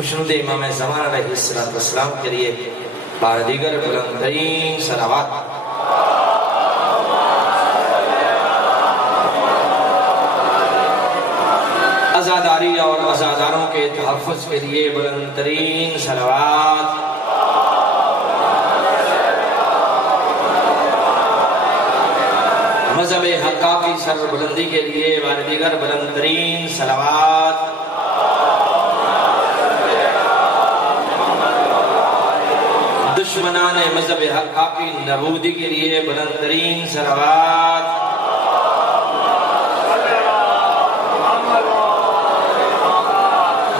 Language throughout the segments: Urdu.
خوشنود امام زمان علیہ السلام کے لیے بار دیگر بلند ترین صلوات۔ عزاداری اور عزاداروں کے تحفظ کے لیے بلند ترین صلوات۔ مذہب حقہ کی سر بلندی کے لیے بار دیگر بلند ترین صلوات۔ دشمنان مذہب حقہ کی نبودی کے لیے بلند ترین صلوات۔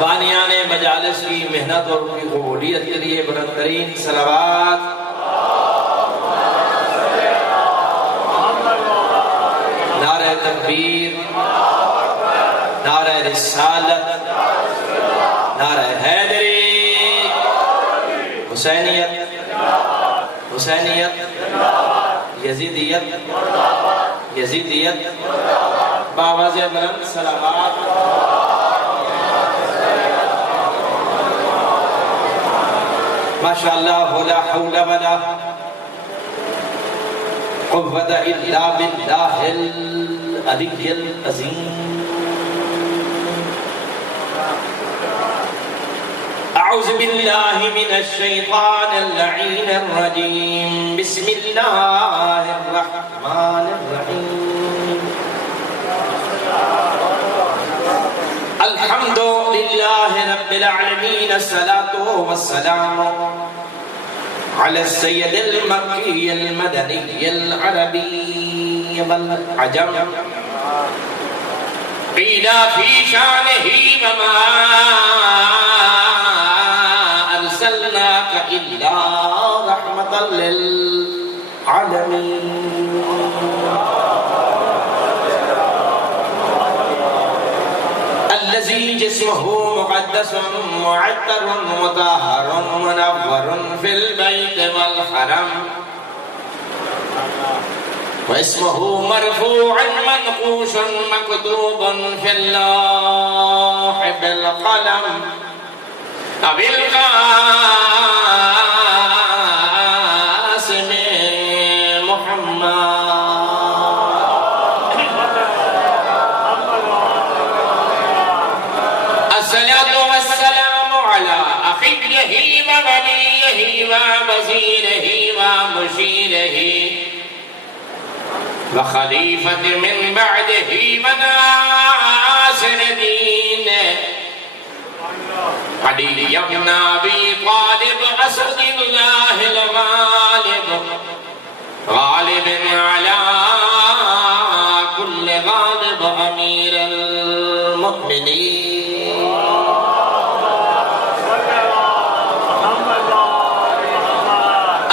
بانیان مجالس کی محنت اور کی قبولیت کے لیے بلند ترین صلوات۔ نعرہ تکبیر، نعرہ رسالت، نعرہ حیدری، حسینیت، حسینیت، یزیدیت، یزیدیت، باواز بلند صلوات۔ ماشاءاللہ لا حول ولا قوة الا باللہ العلی العظیم۔ اعوذ باللہ من الشیطان اللعین الرجیم، بسم اللہ الرحمن الرحیم۔ الحمد للہ رب العالمین، الصلاة والسلام على السيد المكي المدني العربي والعجم، قيل في شانه وما أرسلناك إلا رحمة للعالمين۔ الذي جسمه مقدس معطر مطهر منور في البيت والحرم، واسمه مرفوع منقوش مكتوب في اللوح بالقلم، أبي القاسم محمد، ووليه ووزيره ومشيره وخليفة من بعده وناصر دينه، علي بن أبي طالب أسد الله الغالب، غالب على كل غالب، أمير المؤمنين۔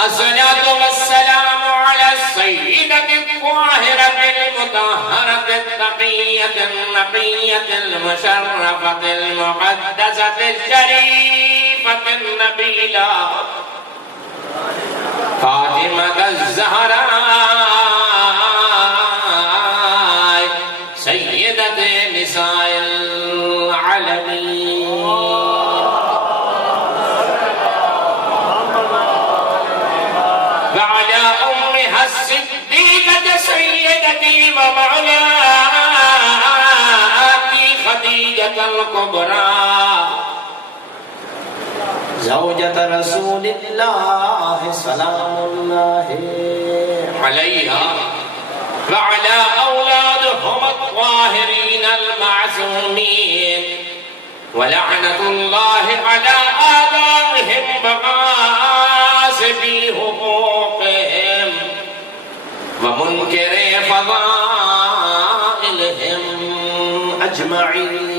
الصلاة والسلام على السيدة الطاهرة المطهرة التقية النقية المشرفة المقدسة الشريفة النبيلة، فاطمة الزهراء سيدة نساء العالمين، الصديقة سيدتي ومولاي خديجة الكبرى، زوجة رسول الله سلام الله عليها، وعلى أولادهم الطاهرين المعصومين، ولعنة الله على آبائهم وغاصبي حقوقهم ومنكر فضائلهم أجمعين.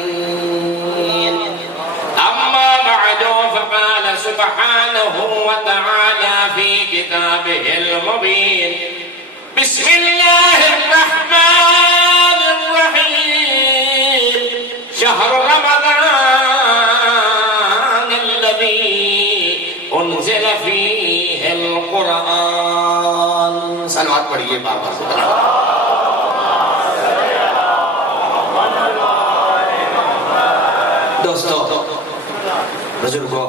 أما بعد، فقال سبحانه وتعالى في كتابه المبين: بسم الله الرحمن الرحيم. شهر رمضان الذي أنزل فيه القرآن. صلوات پڑھیے بابا. دوستو، بزرگوں،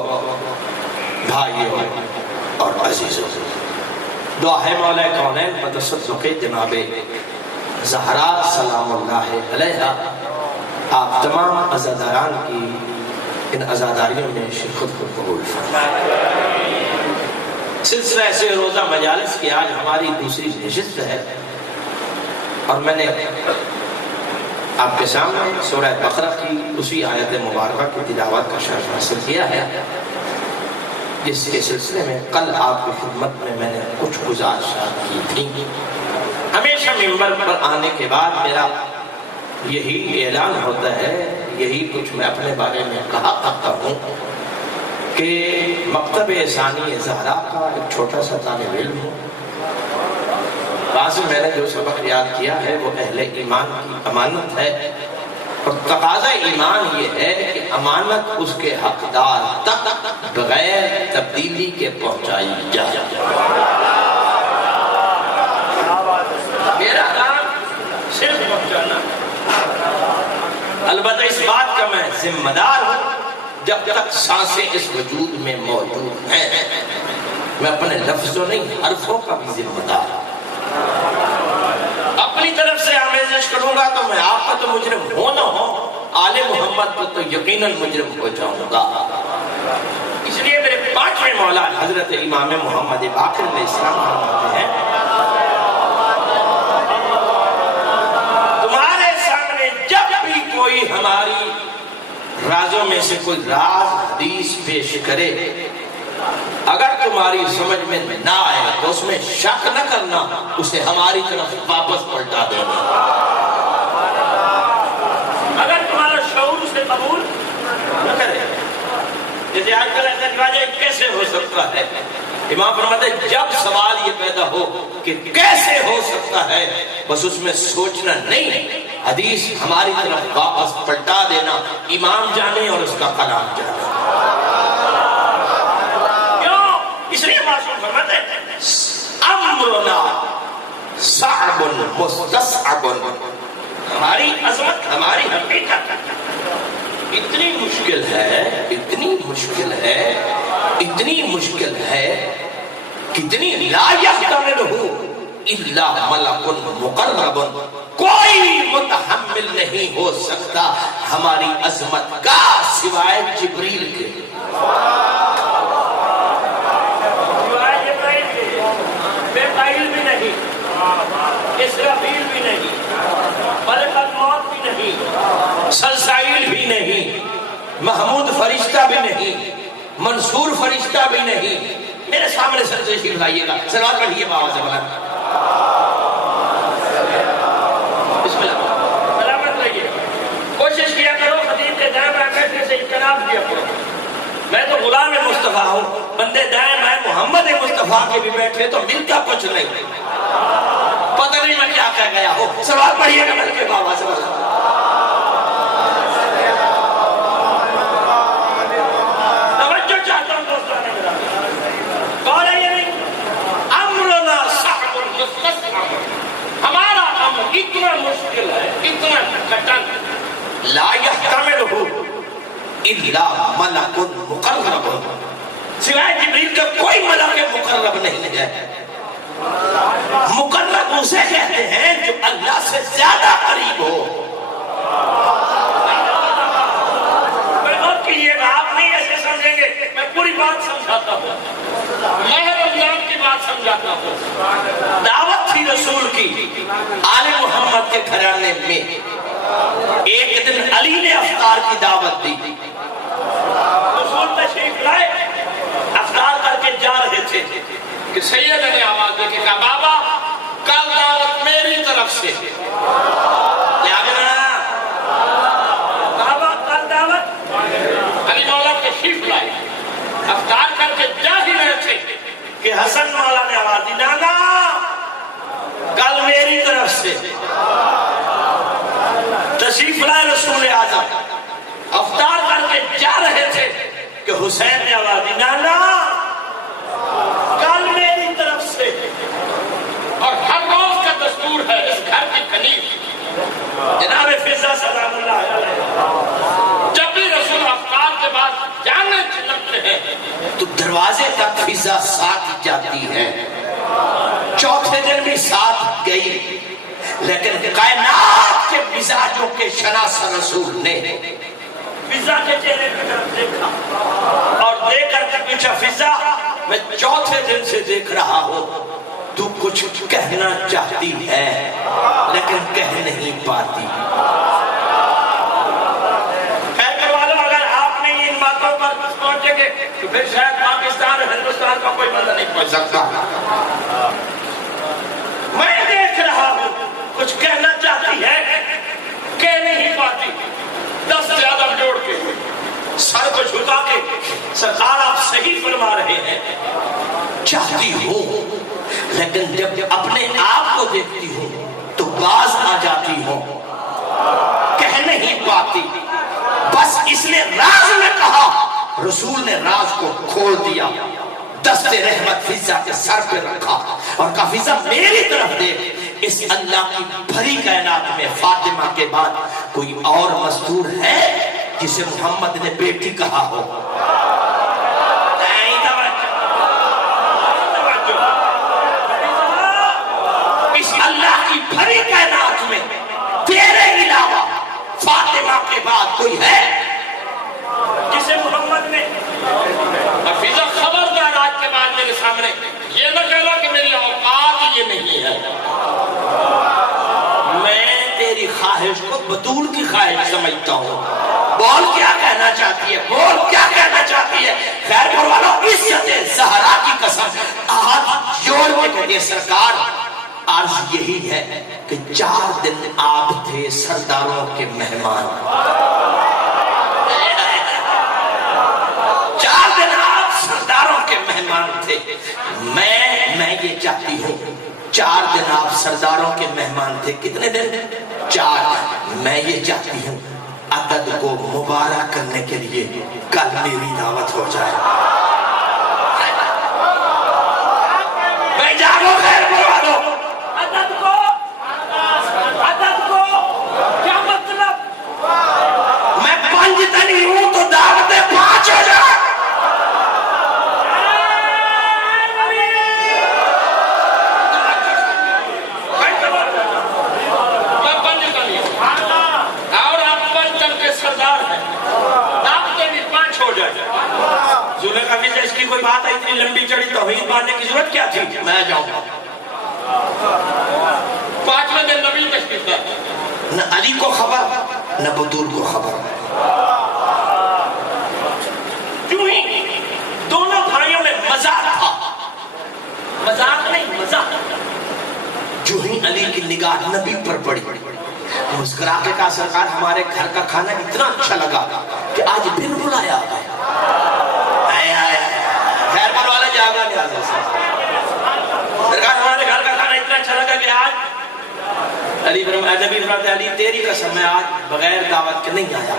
بھائیوں اور عزیزوں، دعا ہے مولا کونین بتصدق جناب زہرا سلام اللہ علیہا آپ تمام عزاداران کی ان عزاداریوں میں شرکت کو قبول فرمائے۔ سلسلہ سے روزہ مجالس کی آج ہماری دوسری نشست ہے، اور میں نے آپ کے سامنے سورہ بقرہ کی اسی آیت مبارکہ کی تلاوت کا شرف حاصل کیا ہے، جس کے سلسلے میں کل آپ کی خدمت میں نے کچھ گزارشات کی تھی۔ ہمیشہ منبر پر آنے کے بعد میرا یہی اعلان ہوتا ہے، یہی کچھ میں اپنے بارے میں کہا کرتا ہوں کہ مکتب ثانی زہرا کا ایک چھوٹا سا طالب علم ہوں۔ بعض میں نے جو سبق یاد کیا ہے وہ اہل ایمان کی امانت ہے، اور تقاضا ایمان یہ ہے کہ امانت اس کے حقدار تک بغیر تبدیلی کے پہنچائی جائے۔ میرا کام صرف پہنچانا، البتہ اس بات کا میں ذمہ دار ہوں جب تک سانسیں اس وجود میں موجود ہیں۔ میں اپنے لفظوں نہیں حرفوں کا بھی ذمہ دار ہوں۔ اپنی طرف سے آمیزش کروں گا تو میں آپ کا تو مجرم ہو نہ ہو، آل محمد کو تو یقیناً مجرم ہو جاؤں گا۔ اس لیے میرے پانچویں مولا حضرت امام محمد باقر علیہ السلام فرماتے ہیں، تمہارے سامنے جب بھی کوئی ہماری رازوں میں سے کوئی راز حدیث پیش کرے، اگر تمہاری سمجھ میں نہ آئے تو اس میں شک نہ کرنا، اسے ہماری طرف واپس پلٹا دینا۔ اگر تمہارا شعور اسے قبول نہ کرے، جیسے آج کل ایسا کہا جائے کیسے ہو سکتا ہے، امام فرماتے ہیں جب سوال یہ پیدا ہو کہ کیسے ہو سکتا ہے، بس اس میں سوچنا نہیں، حدیث ہماری طرف واپس پلٹا دینا، امام جانے اور اس کا کلام جانے۔ اس لیے معصوم فرماتے ہیں امرنا صعب مستصعب، ہماری عظمت، ہماری حقیقت اتنی مشکل ہے، اتنی مشکل ہے، اتنی مشکل ہے، کتنی لا یحتملہ الا ملک مقرب، کوئی متحمل نہیں ہو سکتا ہماری عظمت کا سوائے جبریل کے۔ اسرافیل بھی نہیں، ملک الموت بھی نہیں، سلسائیل بھی نہیں، محمود فرشتہ بھی نہیں، منصور فرشتہ بھی نہیں۔ میرے سامنے سر تشریف لائیے گا، سلوات پڑھیے بابا سے بلا، بسم اللہ، سلامت رہیے۔ کوشش کیا کرو خطیب کے دائیں بائیں بیٹھنے سے اجتناب کیا کرو۔ میں تو غلام مصطفیٰ ہوں، بندے دائیں بائیں محمد مصطفیٰ کے بھی بیٹھے تو ملتا کچھ نہیں، پتہ نہیں میں کیا کہہ گیا ہو۔ سلوات پڑھیے گا ملک بابا سے بلا۔ توجہ چاہتا ہوں دوستان میرا، کون ہے یہ نہیں؟ امرنا صعب مستصعب، ہمارا امر اتنا مشکل ہے، اتنا کٹن، لا یحتملہ الا ملک مقرب، سوائے جبریل کا کوئی ملک مقرب نہیں ہے۔ مقرب اسے کہتے ہیں جو اللہ سے زیادہ قریب ہو۔ میں غور کیجئے گا، آپ نہیں ایسے سمجھیں گے، میں پوری بات سمجھاتا ہوں، ماہ رمضان کی بات سمجھاتا ہوں۔ دعوت تھی رسول کی آل محمد کے گھرانے میں، ایک دن علی نے افطار کی دعوت دی، رسول تشریف لائے، افطار کر کے جا رہے تھے کہ سیدہ نے آواز دے کے کہا بابا کل دعوت میری طرف سے، کیا کہنا بابا کل دعوت، علی مولا تشریف لائے، افطار کر کے جا ہی رہے تھے کہ حسن مولا نے آواز دی نانا کل میری طرف سے، تشریف لائے رسول اعظم، افطار کر کے جا رہے تھے کہ حسین نے آواز دی نانا کل میری طرف سے۔ اور ہر روز کا دستور ہے اس گھر کی کنیز جناب فضا سلام اللہ علیہ، جب بھی رسول افطار کے بعد جانے دروازے تک فضا ساتھ جاتی ہے، چوتھے دن بھی ساتھ گئی، لیکن کائنات کے مزاجوں کے شناس رسول نے فضا کے چہرے کی طرف دیکھا اور دیکھ کر کے پوچھا، فضا میں چوتھے دن سے دیکھ رہا ہوں، تو کچھ کہنا چاہتی ہے لیکن کہہ نہیں پاتی۔ خیر کروالو، اگر آپ نے ان باتوں پر پہنچے گے تو پھر شاید پاکستان اور ہندوستان کا کوئی بندہ نہیں پہنچ سکتا۔ میں دیکھ رہا ہوں کچھ کہنا چاہتی ہے، کہہ نہیں پاتی، دست زیادہ جوڑ کے سر کو جھکا کے، سرکار آپ صحیح فرما رہے ہیں، چاہتی ہوں لیکن جب اپنے آپ کو دیکھتی ہوں تو باز آ جاتی ہوں، کہہ نہیں پاتی۔ بس اس نے راز میں کہا، رسول نے راز کو کھول دیا، دست رحمت فضا کے سر پہ رکھا اور کہا، فضا میری طرف دیکھ، اس اللہ کی بھری کائنات میں فاطمہ کے بعد کوئی اور مذکور ہے جسے محمد نے بیٹی کہا ہو؟ اس اللہ کی بھری کائنات میں تیرے علاوہ فاطمہ کے بعد کوئی ہے جسے محمد نے؟ فضا خبردار آج کے بعد میرے سامنے یہ نہ کہنا کہ میری اوقات یہ نہیں ہے، میں تیری خواہش کو بطول کی خواہش سمجھتا ہوں، بول کیا کہنا چاہتی ہے، بول کیا کہنا چاہتی ہے۔ خیر پروالو، عزت زہرا کی قسم آج جوڑ کے کہتے سرکار، عرض یہی ہے کہ 4 دن آپ تھے سرداروں کے مہمان، 4 دن آپ سرداروں کے مہمان تھے۔ میں یہ چاہتی ہوں 4 دن آپ سرداروں کے مہمان تھے، کتنے دن؟ 4۔ میں یہ چاہتی ہوں عدد کو مبارک کرنے کے لیے کل میری دعوت ہو جائے۔ میں جاگو خیر پروالو، عدد کو کیا مطلب؟ میں 5 دن ہی ہوں تو دعوتیں 5 ہو جائے۔ اس کی کوئی بات ہے اتنی لمبی چڑی توحید ماننے کی ضرورت کیا تھی؟ میں جاؤں گا 5ویں دن نبی تشریف لائے، نہ علی کو خبر نہ بدور کو خبر، کیوں ہی دونوں بھائیوں میں مذاق تھا، مذاق نہیں مذاق، جو ہی علی کی نگاہ نبی پر پڑی، مسکرا کے کہا، سرکار ہمارے گھر کا کھانا اتنا اچھا لگا کہ آج بن بلایا گیا۔ خیر پر والا جاگا نہیں آتا، سرکار ہمارے گھر کا کھانا اتنا اچھا لگا کہ آج علی فرماتے، علی تیری قسم میں آج بغیر دعوت کے نہیں آیا،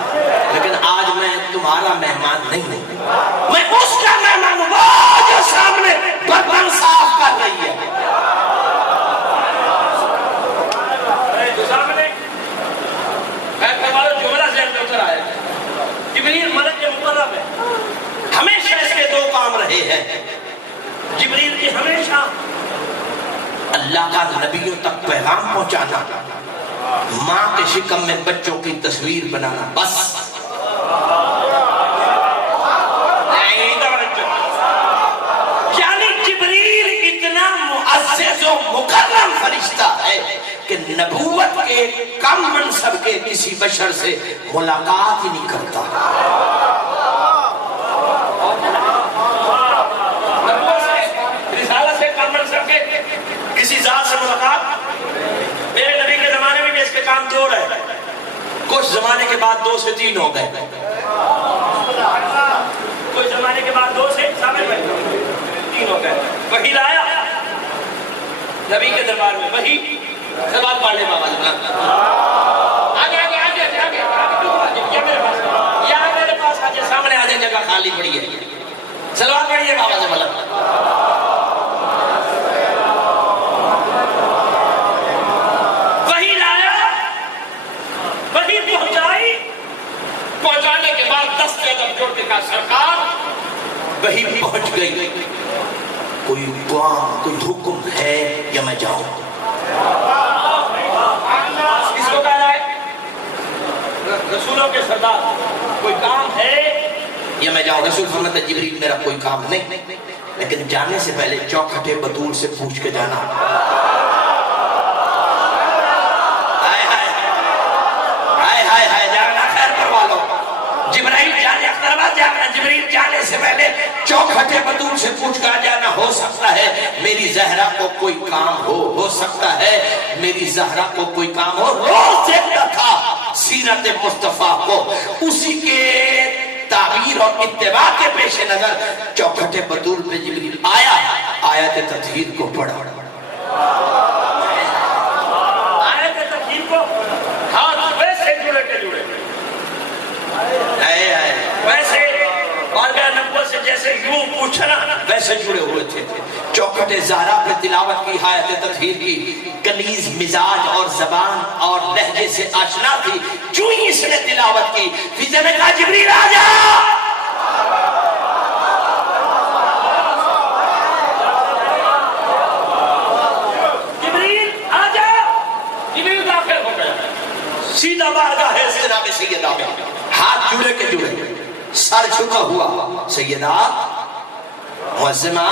لیکن آج میں تمہارا مہمان نہیں ہوں، میں اس کا مہمان ہوں وہ جو سامنے برتن صاف کر رہی ہے۔ جملہ ذہن میں اتر آیا، جبریل ملک کے مقرب ہے، ہمیشہ اس کے 2 کام رہے ہیں، جبریل کی ہمیشہ اللہ کا نبیوں تک پیغام پہنچانا، ماں کے شکم میں بچوں کی تصویر بنانا، بس یعنی جبریل اتنا معزز و مکرم فرشتہ ہے کہ نبوت کے کم منصب کے کسی بشر سے ملاقات ہی نہیں کرتا۔ کسی ذات سے ملاقات میرے نبی کے زمانے میں بھی اس کے کام 2 رہے، کچھ زمانے کے بعد 2 سے 3 ہو گئے، کچھ زمانے کے بعد 2 سے 3 ہو گئے۔ وحی لایا نبی کے دربار میں، وحی سلوات پڑھنے بابا میرے پاس آجے، سامنے آجے، جگہ خالی پڑی ہے، سلوات پڑھیے بابا سے بلند۔ پہنچانے کے بعد 10 قدم جوڑ کے کہا، سرکار وہی پہنچ گئی، کوئی کام کوئی حکم ہے یا میں جاؤں؟ کس کو کہہ رہا ہے؟ رسولوں کے سردار، کوئی کام ہے یا میں جاؤں؟ رسول فرماتے ہیں جبریل میرا کوئی کام نہیں، لیکن جانے سے پہلے چوکھٹے بطول سے پوچھ کے جانا۔ جبریل جانے سے پہلے چوکھٹے بطول سے پوچھ کر جانا، ہو سکتا ہے میری زہرا کو کوئی کام ہو سکتا ہے میری زہرا کو کوئی کام ہو۔ روز دیکھتا تھا سیرت مصطفیٰ کو، اسی کے تعبیر اور اتباع کے پیش نظر چوکھٹے بطول پہ جبریل آیا، آیت تطہیر کو پڑھا۔ آیت تطہیر کو ہاتھ ویسے جڑے کے جڑے، ویسے بارگاہ نبوت سے جیسے یوں پوچھنا ویسے جڑے ہوئے تھے۔ چوکھٹے زہرا پہ تلاوت کی، آیت تطہیر کی، کنیز مزاج اور زبان اور لہجے سے آشنا تھی، جو ہی اس نے تلاوت کی فضا نے کہا جبریل آ جا۔ جبریل آ جا، جبریل داخل ہو گیا، سیدھا بارگاہ ہے جناب سیدہ میں، ہاتھ جڑے کے جڑے، سر جھکا ہوا۔ سیدہ معظمہ،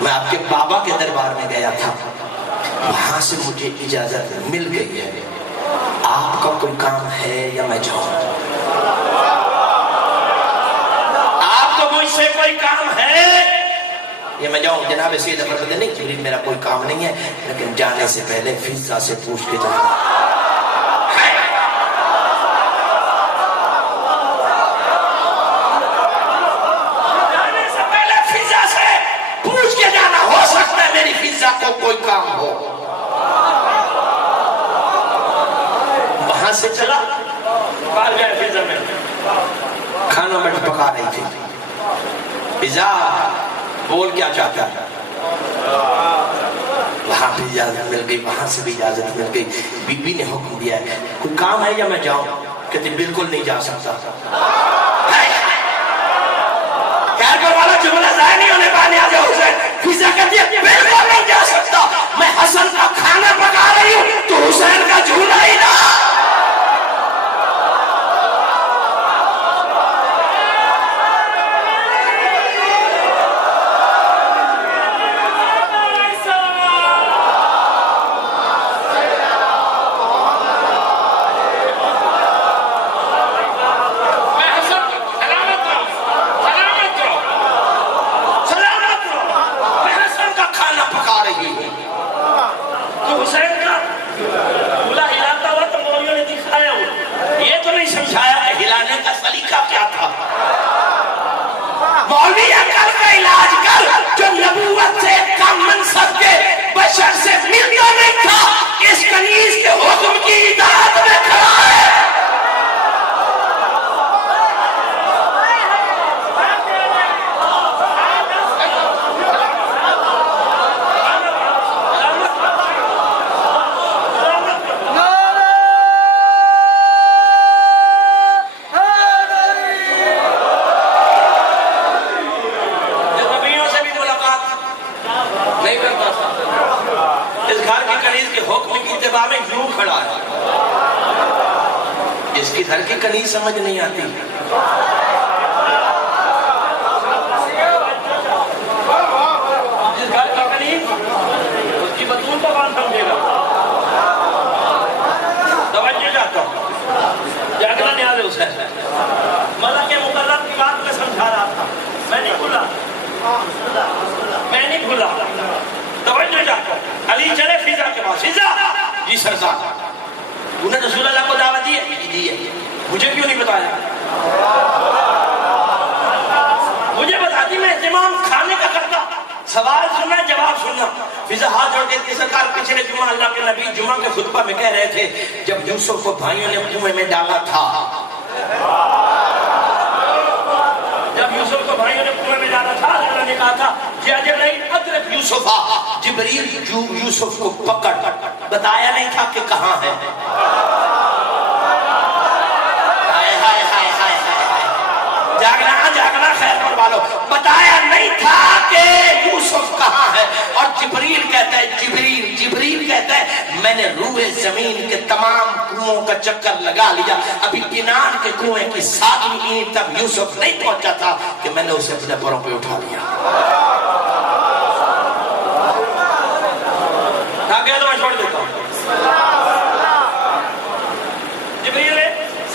میں آپ کے بابا کے دربار میں گیا تھا، وہاں سے مجھے اجازت مل گئی ہے، آپ کا کوئی کام ہے یا میں جاؤں؟ آپ کو مجھ سے کوئی کام ہے؟ یا میں جاؤں؟ جناب سیدہ فرماتے ہیں نہیں جبریل میرا کوئی کام نہیں ہے، لیکن جانے سے پہلے فضا سے پوچھ کے جانا۔ کو کوئی کام ہو۔ وہاں سے چلا، بارگاہ فضا میں کھانا میں پکا رہی تھی، فضا بول کیا چاہتا ہے؟ وہاں بھی اجازت مل گئی، وہاں سے بھی اجازت مل گئی، بی بی نے حکم دیا ہے کوئی کام ہے یا میں جاؤں؟ کہتے بالکل نہیں جا سکتا۔ کیا کرو والا جملہ ظاہر نہیں ہونے پانے آ جاؤ حسین، فضا کہتی ہے بالکل نہیں جا سکتا، میں حسن کا کھانا پکا رہی ہوں تو حسین کا جھولا ہی نہ۔ مولوی عقل کا علاج کر جو نبوت سے کم منصب کے بشر سے ملتا نہیں تھا، اس کنیز کے حکم کی اطاعت میں کھڑا ہے۔ اس کی گھر کی کنیز سمجھ نہیں آتی، جس گھر کا کنیز اس کی بطول کو کون سمجھے گا؟ توجہ جاتا ہوں، جاگنا نیاز ہے اسے ملک مقرب کی بات میں سمجھا رہا تھا، میں نہیں بھولا، توجہ جاتا ہوں۔ علی چلے فضا کے پاس، فضا جی سرکار انہیں رسول اللہ کو دعوت دی ہے؟ دی ہے۔ مجھے کیوں نہیں بتایا؟ مجھے بتاتی میں اہتمام کھانے کا کرتا، سوال سننا جواب سننا۔ فضا ہاتھ جوڑ کے سرکار پچھلے جمعہ اللہ کے نبی جمعہ کے خطبہ میں کہہ رہے تھے جب یوسف کو بھائیوں نے کنویں میں ڈالا تھا، جب یوسف کو بھائیوں نے کنویں میں ڈالا تھا، اللہ نے کہا تھا یا جبرائیل ادرک یوسف جبریل یوسف کو پکڑ، بتایا نہیں تھا کہ کہاں ہے۔ جاگنا خیر پر والوں بتایا نہیں تھا کہ یوسف کہاں ہے، اور جبریل کہتا ہے جبریل کہتا ہے میں نے روح زمین کے تمام کنوؤں کا چکر لگا لیا، ابھی کنان کے کنویں کی 7ویں اینٹ تک یوسف نہیں پہنچا تھا کہ میں نے اسے اپنے پروں پہ اٹھا لیا۔ آگے تو میں چھوڑ دیتا ہوں۔ جبریل نے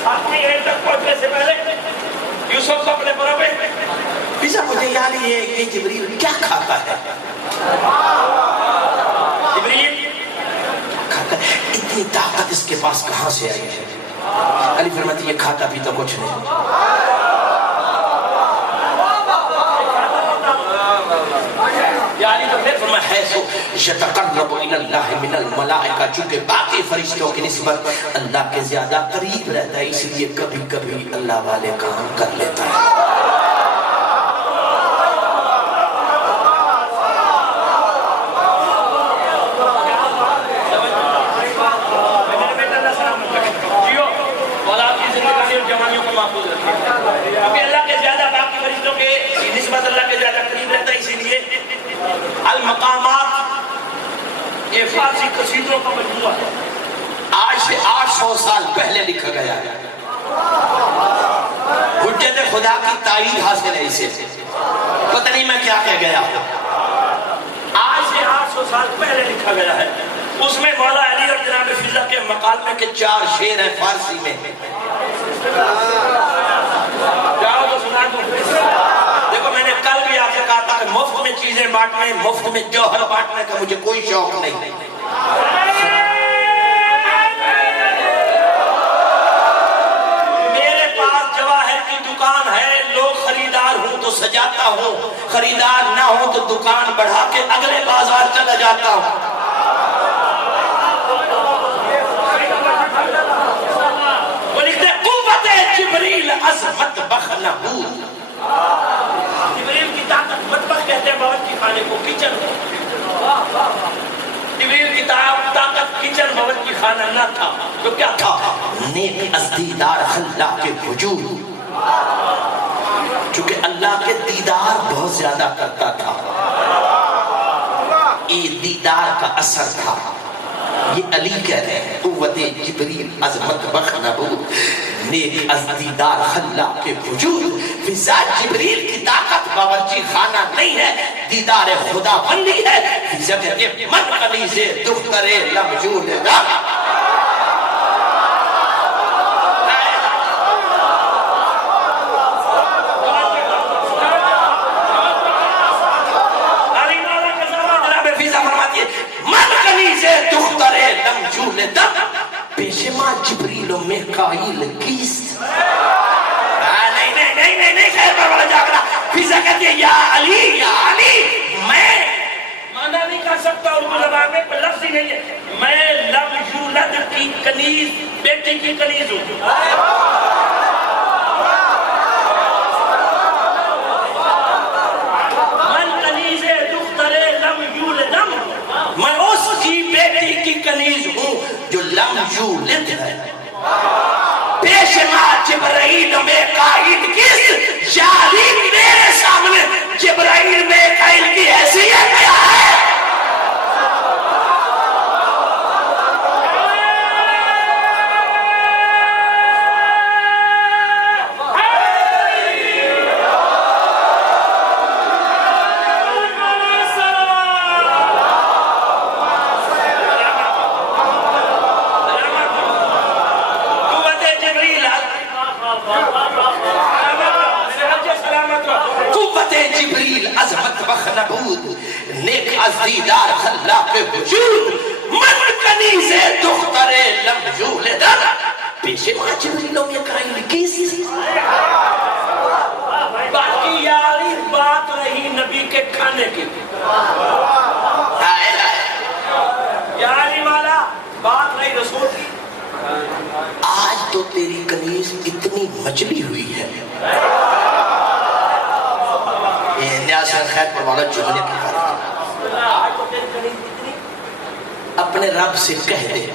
7ویں اینٹ تک پہنچنے سے پہلے یوسف کو اپنے پروں پہ پیسا مجھے یاد ہی ہے کہ جبریل کیا کھاتا ہے، جبریل کھاتا ہے، اتنی طاقت اس کے پاس کہاں سے آئی ہے؟ علی فرماتی یہ کھاتا بھی تو کچھ نہیں، یعنی تو پھر فرمایا حیث یتقرب الی اللہ من الملائکہ، چونکہ باقی فرشتوں کی نسبت اللہ کے زیادہ قریب رہتا ہے، اس لیے کبھی کبھی اللہ والے کام کر لیتا ہے۔ کیونکہ اللہ کے زیادہ باقی فرشتوں کے نسبت اللہ کے زیادہ قریب رہتا ہے، اسی لیے المقامات یہ فارسی قصیدوں کا مجموعہ ہے، آج سے 800 سال پہلے لکھا گیا ہے، حجت خدا کی تائید حاصل ہے اسے، پتہ نہیں میں کیا کہہ گیا، آج سے 800 سال پہلے لکھا گیا ہے۔ اس میں مولا علی اور جناب فضہ کے مقالمے کے 4 شعر ہیں فارسی میں، جاؤ تو سنا دوں۔ دیکھو میں نے کل بھی آپ سے کہا تھا کہ مفت میں چیزیں بانٹنے، مفت میں جوہر بانٹنے کا مجھے کوئی شوق نہیں۔ میرے پاس جواہر کی دکان ہے، لوگ خریدار ہوں تو سجاتا ہوں، خریدار نہ ہوں تو دکان بڑھا کے اگلے بازار چلا جاتا ہوں۔ وہ لکھتے ہیں قوت جبریل عظمت بخنہ، جبریل کی طاقت مطبخ کہتے ہیں باورچی خانے کو، کچن کو۔ جبریل کی طاقت کچن باورچی خانہ نہ تھا تو کیا تھا؟ نیک از دیدار اللہ کے وجود، چونکہ اللہ کے دیدار بہت زیادہ کرتا تھا، یہ دیدار کا اثر تھا۔ یہ علی کہہ رہے ہیں قوت جبریل عظمت بخنہ، نیک از دیدار اللہ کے وجود، فضا جبریل کی طاقت باورچی خانہ نہیں ہے، دیدار خدا بندی ہے، فضا کہتے ہیں من قلیز دختر لمجول دا۔ پیش ماں جبریل و میکائیل کیست؟ نہیں خیر پر والا جاگرہ، فضا کہتی ہے یا علی میں مانا نہیں کر سکتا، اردو زبان میں کوئی لفظ ہی نہیں ہے، میں لم یولد کی کنیز، بیٹی کی کنیز ہوں۔ من کنیز دختر لم یولدم، میں اس کی بیٹی کی کنیز ہوں جو لم یولد ہے۔ پیش ماں جبرائیل و میکائیل کس؟ یا علی میرے سامنے جبرائیل میکائیل کی حیثیت کیا ہے؟ نیک از دیدار خلاق وجود، من کنیز دختر لمجول در، پیش ماں جبریل و میکائیل کیست؟ باقی یاری بات رہی نبی کے کھانے کی، یاری والا بات رہی رسول کی۔ آج تو تیری کنیز اتنی مچلی ہوئی ہے، یہ نیاسر خیر پر والا جملے کی بات ہے، اپنے رب سے کہہ دے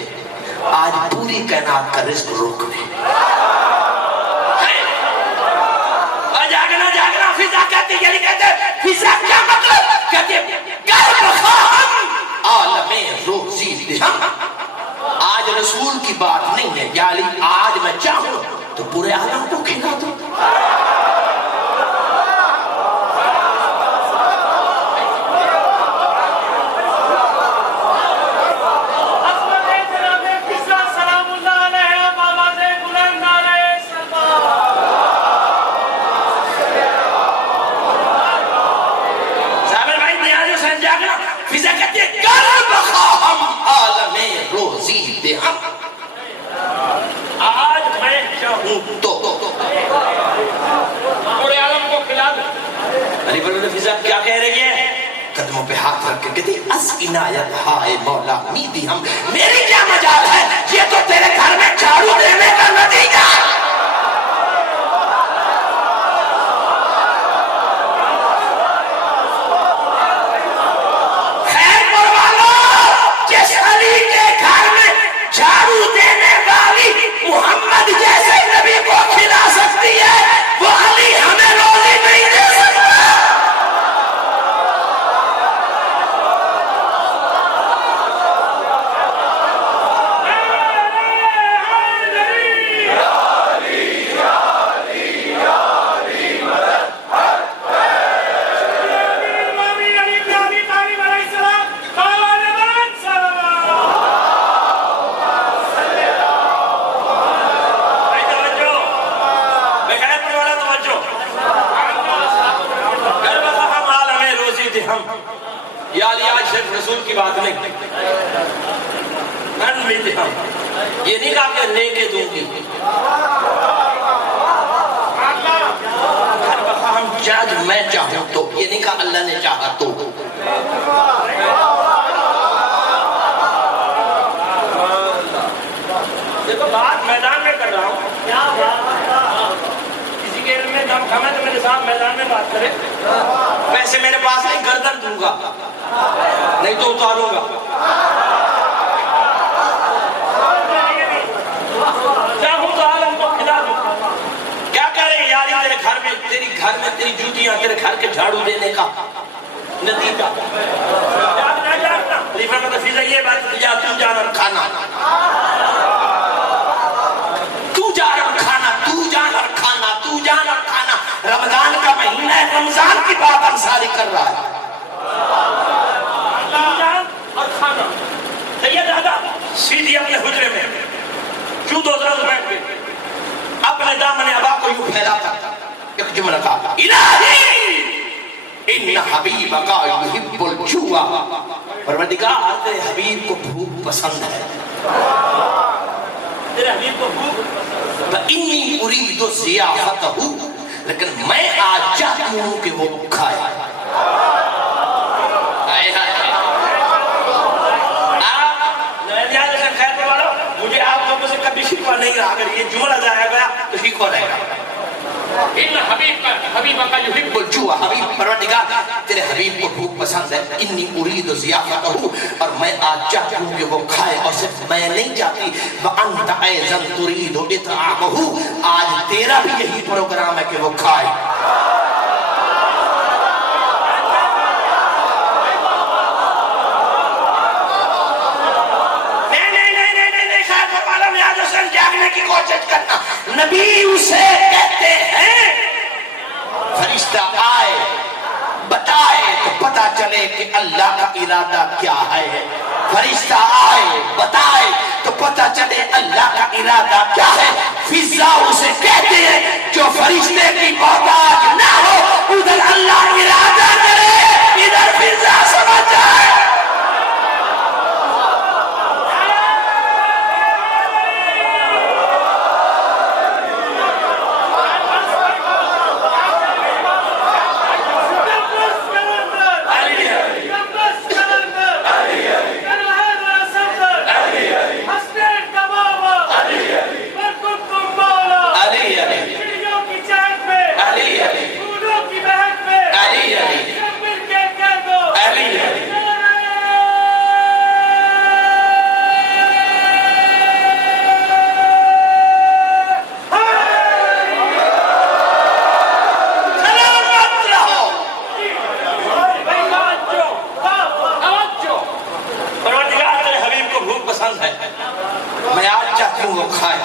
آج پوری کائنات کا رزق روک دے۔ جاگنا فضا کہتے یعنی کہتے فضا کیا مطلب؟ کہتے کر بخواہم عالم روزی دہم. آج رسول کی بات نہیں ہے یا علی آج میں چاہوں تو پورے عالم کو کھلا دوں. آج میں چاہوں تو پورے عالم کو کھلا دوں. علی بن فضا کیا کہہ رہی ہے؟ قدموں پہ ہاتھ رکھ کے کہتی اس عنایت ہائے مولا میدی ہم. میری کیا مجال ہے؟ یہ تو تیرے گھر میں جھاڑو دینے کا نتیجہ. خیر پروالو جس علی کے گھر میں جھاڑو دینے والی محمد جیسے نبی کو کھلا سکتی ہے وہ علی ہمیں روزی نہیں دے سکتا. یا علی آج صرف رسول کی بات نہیں یہ نہیں کہا کہ لے کے دوں گی. ہم جاج میں چاہوں تو یہ نہیں کہا اللہ نے چاہا تو. دیکھو بات میدان میں کر رہا ہوں. کسی کے علم میں دم کھما تو میرے ساتھ میدان میں بات کرے. ویسے میرے پاس نہیں گردن دوں گا نہیں تو اتاروں گا. چاہوں تو عالم کو کھلا دوں. کیا کہہ رہے ہیں یاری تیرے گھر میں تیری جوتیاں تیرے گھر کے جھاڑو دینے کا نتیجہ. یہ بات یا تو جانور کھانا تو جانور کھانا تو جانور کھانا تو جانور کھانا. رمضان کا مہینہ ہے رمضان کی بات انصاری کر رہا ہے. اور کھانا سید دادا سیدھی اپنے حجرے میں کیوں دو درد بیٹھ کے اپنے دامن ابا کو یوں پھیلاتا ایک جملہ کہا الہی ان حبیبک یحب الجوع. پروردگار تیرے حبیب کو بھوک پسند ہے. تیرے حبیب کو بھوک فانی ارید ضیافتہ لیکن میں آج چاہتی ہوں کہ وہ کھائے. مجھے آپ لوگوں سے کبھی شکوہ نہیں رہا. اگر یہ جملہ ضائع گیا تو شکوہ رہے گا. ان حبیب کا یحب الجوع حبیب پروردگار تیرے حبیب کو بھوک پسند ہے. انی ارید ضیافتہ اور میں آج چاہتی ہوں کہ وہ کھائے. اور صرف میں نہیں چاہتی وانت ایضا ترید اطعامہ آج تیرا بھی یہی پروگرام ہے کہ وہ کھائے. جاگنے کی کوشش کرنا. نبی اسے کہتے ہیں فرشتہ آئے بتائے تو پتا چلے کہ اللہ کا ارادہ کیا ہے. فرشتہ آئے بتائے تو پتا چلے اللہ کا ارادہ کیا ہے. فضا اسے کہتے ہیں جو فرشتے کی محتاج نہ ہو ادھر اللہ ارادہ کرے ادھر فضا سمجھ جائے. ہوں وہ کھائے،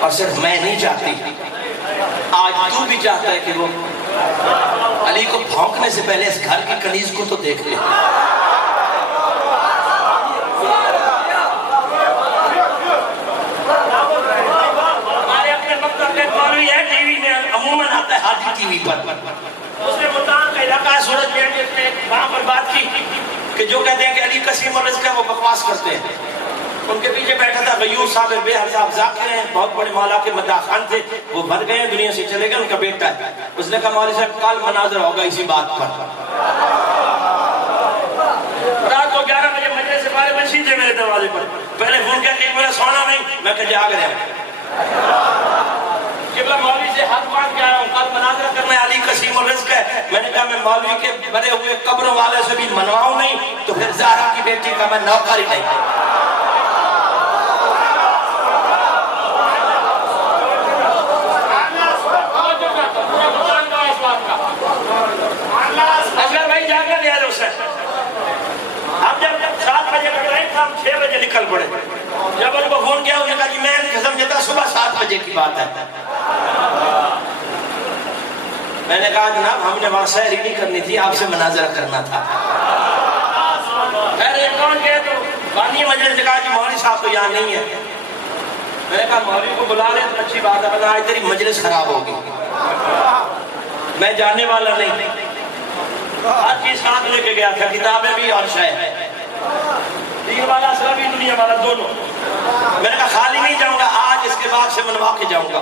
اور صرف میں نہیں چاہتی، آج تو بھی چاہتا ہے کہ وہ علی کو بھونکنے سے پہلے اس گھر کی کنیز کو تو دیکھ لے۔ ہمارے اپنے مکتب میں مولوی ہے، ٹی وی میں عموماً آتا ہے حاجی ٹی وی پر، اس نے ملتان کا علاقہ سورج بیٹھ نے وہاں پر بات کی کہ جو کہتے ہیں کہ علی قسیم الرزق ہے وہ بکواس کرتے ہیں۔ ان کے پیچھے بیٹھا تھا غیور صاحب بے حساب ذاکر ہیں، بہت بڑے مولا کے مداح خان تھے، وہ مر گئے ہیں، دنیا سے چلے گئے، ان کا بیٹا ہے۔ اس نے کہا مولوی صاحب کل مناظر ہوگا اسی بات پر۔ رات کو 11 بجے مجلس سے بارے میں سیدھے میرے دروازے پر، پہلے فون کیا کہ میرا سونا نہیں، میں کہ جاگ رہے ہیں۔ قبلہ مولوی سے ہاتھ باندھ کے آیا ہوں، کل مناظرہ کرنا ہے، علی قسیم الرزق ہے۔ میں نے کہا میں مولوی کے مرے ہوئے قبروں والے سے بھی منواؤں نہیں تو پھر زہرا کی بیٹی کا میں نوکر ہی نہیں۔ اصغر بھائی جاگا لیا جو سے اب جب 7 بجے کا ٹائم تھا، ہم 6 بجے نکل پڑے۔ جب ان کو فون کیا انہوں نے کہا کہ میں قسم دیتا صبح 7 بجے کی بات ہے۔ میں نے کہا جناب ہم نے وہاں سحری نہیں کرنی تھی، آپ سے مناظرہ کرنا تھا۔ خیر یہ کون گئے تو بانی مجلس نے کہا کہ مولوی صاحب تو یہاں نہیں ہے۔ میں نے کہا مولوی کو بلا لیں تو اچھی بات ہے، بنا آج تیری مجلس خراب ہوگی، میں جانے والا نہیں۔ ہر چیز ساتھ لے کے گیا تھا، کتابیں بھی اور شے، دین والا اصلا بھی دنیا والا دونوں۔ میں نے کہا خالی نہیں جاؤں گا، آج اس کے بعد سے منوا کے جاؤں گا۔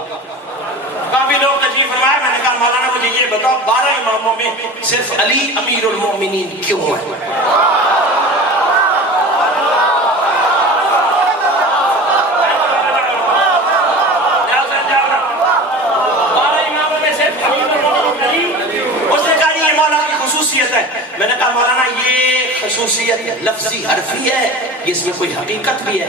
کافی لوگ تشریف فرمائے، میں نے کہا مولانا مجھے یہ بتاؤ 12 اماموں میں صرف علی امیر المومنین کیوں ہے؟ 12 اماموں میں صرف امیر المومنین علی۔ اس نے کہا یہ مولا کی خصوصیت ہے۔ میں نے کہا مولانا یہ خصوصیت لفظی حرفی ہے، اس میں کوئی حقیقت بھی ہے؟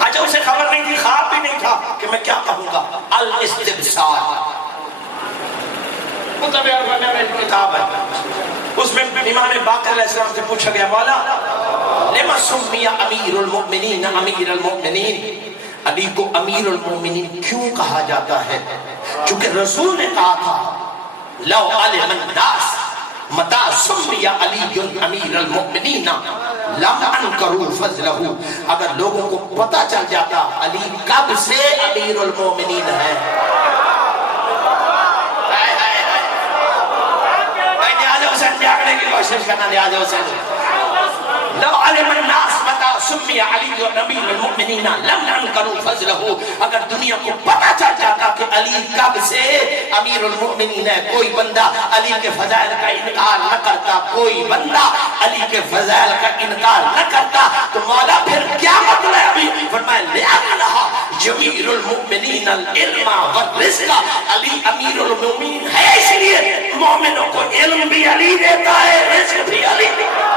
اچھا اسے خبر نہیں تھی، خواب بھی نہیں تھا کہ میں کیا کہوں گا۔ الاستبصار کتب اربع میں کتاب ہے، اس میں امام باقر علیہ السلام سے پوچھا گیا مولا لما سمی امیر المؤمنین امیر المؤمنین، علی کو امیر المؤمنین کیوں کہا جاتا ہے؟ چونکہ رسول نے کہا تھا لو علم الناس متى سمی علی امیر المؤمنین لم انکروا فضلہ، اگر لوگوں کو پتہ چل جاتا علی کب سے امیر المؤمنین ہے۔ نیاز حسین جاگنے کی کوشش کرنا، نیاز حسین لو علم الناس متى سمی علی امیر المؤمنین لم انکروا فضلہ، اگر دنیا کو پتہ چل جاتا کہ علی کب سے امیر المؤمنین ہے، کوئی بندہ علی کے فضائل کا انکار نہ کرتا، کوئی بندہ علی کے فضائل کا انکار نہ کرتا، تو مولا پھر کیا مطلب ہے؟ ابھی فرمایا لِأَنَّهَا جَمِيرُ الْمُؤْمِنِينَ الْعِلْمَ وَالرِّزْقَ، علی امیر المؤمنین ہے اس لیے مومنوں کو علم بھی علی دیتا ہے، رزق بھی علی دیتا ہے۔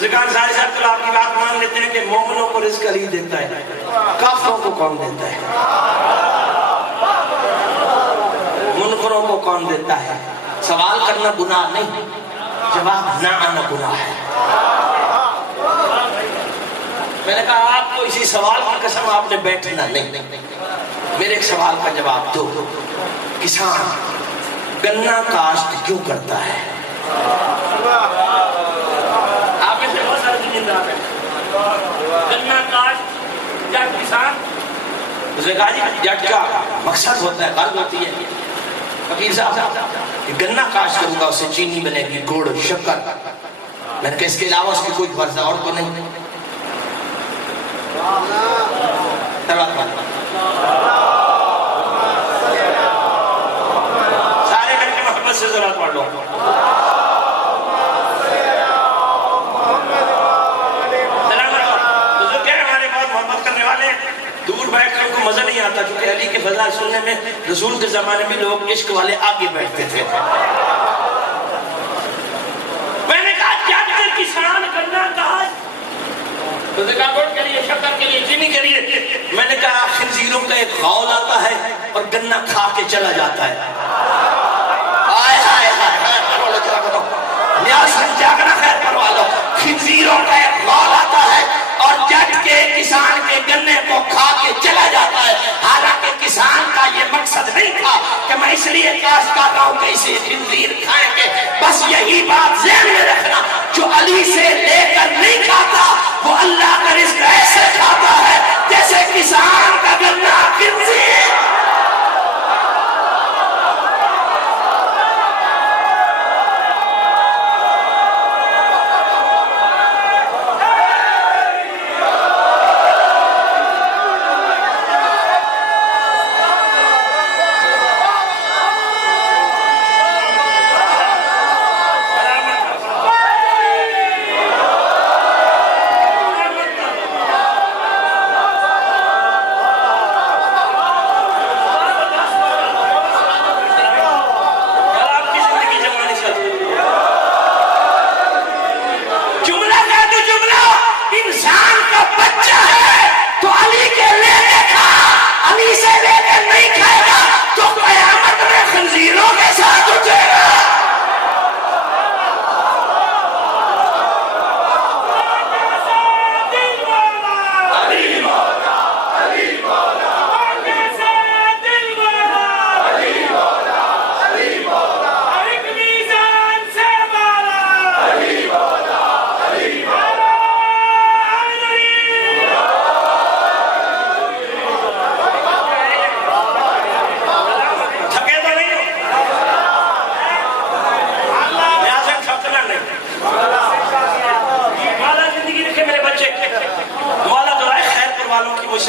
ذکر سارے صاحب تو آپ کی بات مان لیتے ہیں کہ مومنوں کو رزق علی دیتا ہے، کافروں کو کون دیتا ہے؟ منکروں کو کون دیتا ہے؟ سوال کرنا گناہ نہیں، جواب نہ آنا گناہ ہے۔ میں نے کہا آپ کو اسی سوال کی قسم آپ نے بیٹھنا نہیں، میرے ایک سوال کا جواب دو، کسان گنا کاشت کیوں کرتا ہے؟ گنا کاشت جب کسان، اس نے کہا جی جٹ کا مقصد ہوتا ہے، غرض ہوتی ہے فقیر صاحب کہ گنا کاشت کروں گا، اس سے چینی بنے گی، گڑ، شکر۔ میں نے کہا اس کے علاوہ اس کی کوئی غرض اور تو نہیں؟ سارے مل کے محبت سے ضرورت پڑھ لو۔ دور بیٹھ کر کو مزہ نہیں آتا، چونکہ علی کے فضائل سننے میں رسول کے زمانے میں لوگ عشق والے آگے بیٹھتے تھے. میں نے کہا جب سے کسان کرنا کہا تو کہا گوٹ کے لیے شکر کے لیے چینی کے لیے. میں نے کہا خنزیروں کا ایک غول آتا ہے اور گنا کھا کے چلا جاتا ہے. آئے ہائے ہائے بولو چلا کرو نیاسن جاگنا خیر کروا لو. خنزیروں کا ایک غول آتا ہے اور جٹ کے کسان کے گنے کو کھا کے چلا جاتا ہے. حالانکہ کسان کا یہ مقصد نہیں تھا کہ میں اس لیے کاشت کر رہا ہوں کہ اسے خنزیر کھائیں گے. بس یہی بات ذہن میں رکھنا, جو علی سے لے کر نہیں کھاتا وہ اللہ کا رزق ایسے کھاتا ہے جیسے کسان کا گنا خنزیر.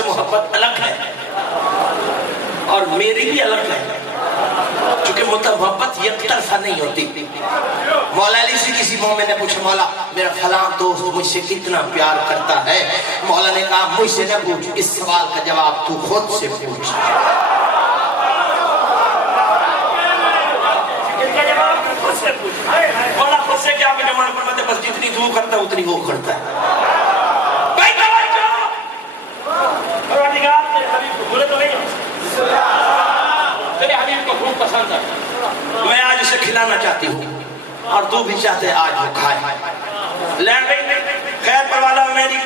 محبت الگ ہے اور میری بھی الگ ہے, چونکہ محبت یک طرفہ نہیں ہوتی. مولا علی سے کسی مومن نے پوچھا مولا میرا فلاں دوست مجھ سے کتنا پیار کرتا ہے. مولا نے کہا مجھ سے نہ پوچھ, اس سوال کا جواب تو خود سے پوچھ. مولا خود سے کیا جمع فرماتے بس جتنی تو کرتا ہے اتنی وہ کرتا ہے. میں آج اسے کھلانا چاہتی ہوں اور تو بھی چاہتے آج وہ کھائے. خیر پروالا میری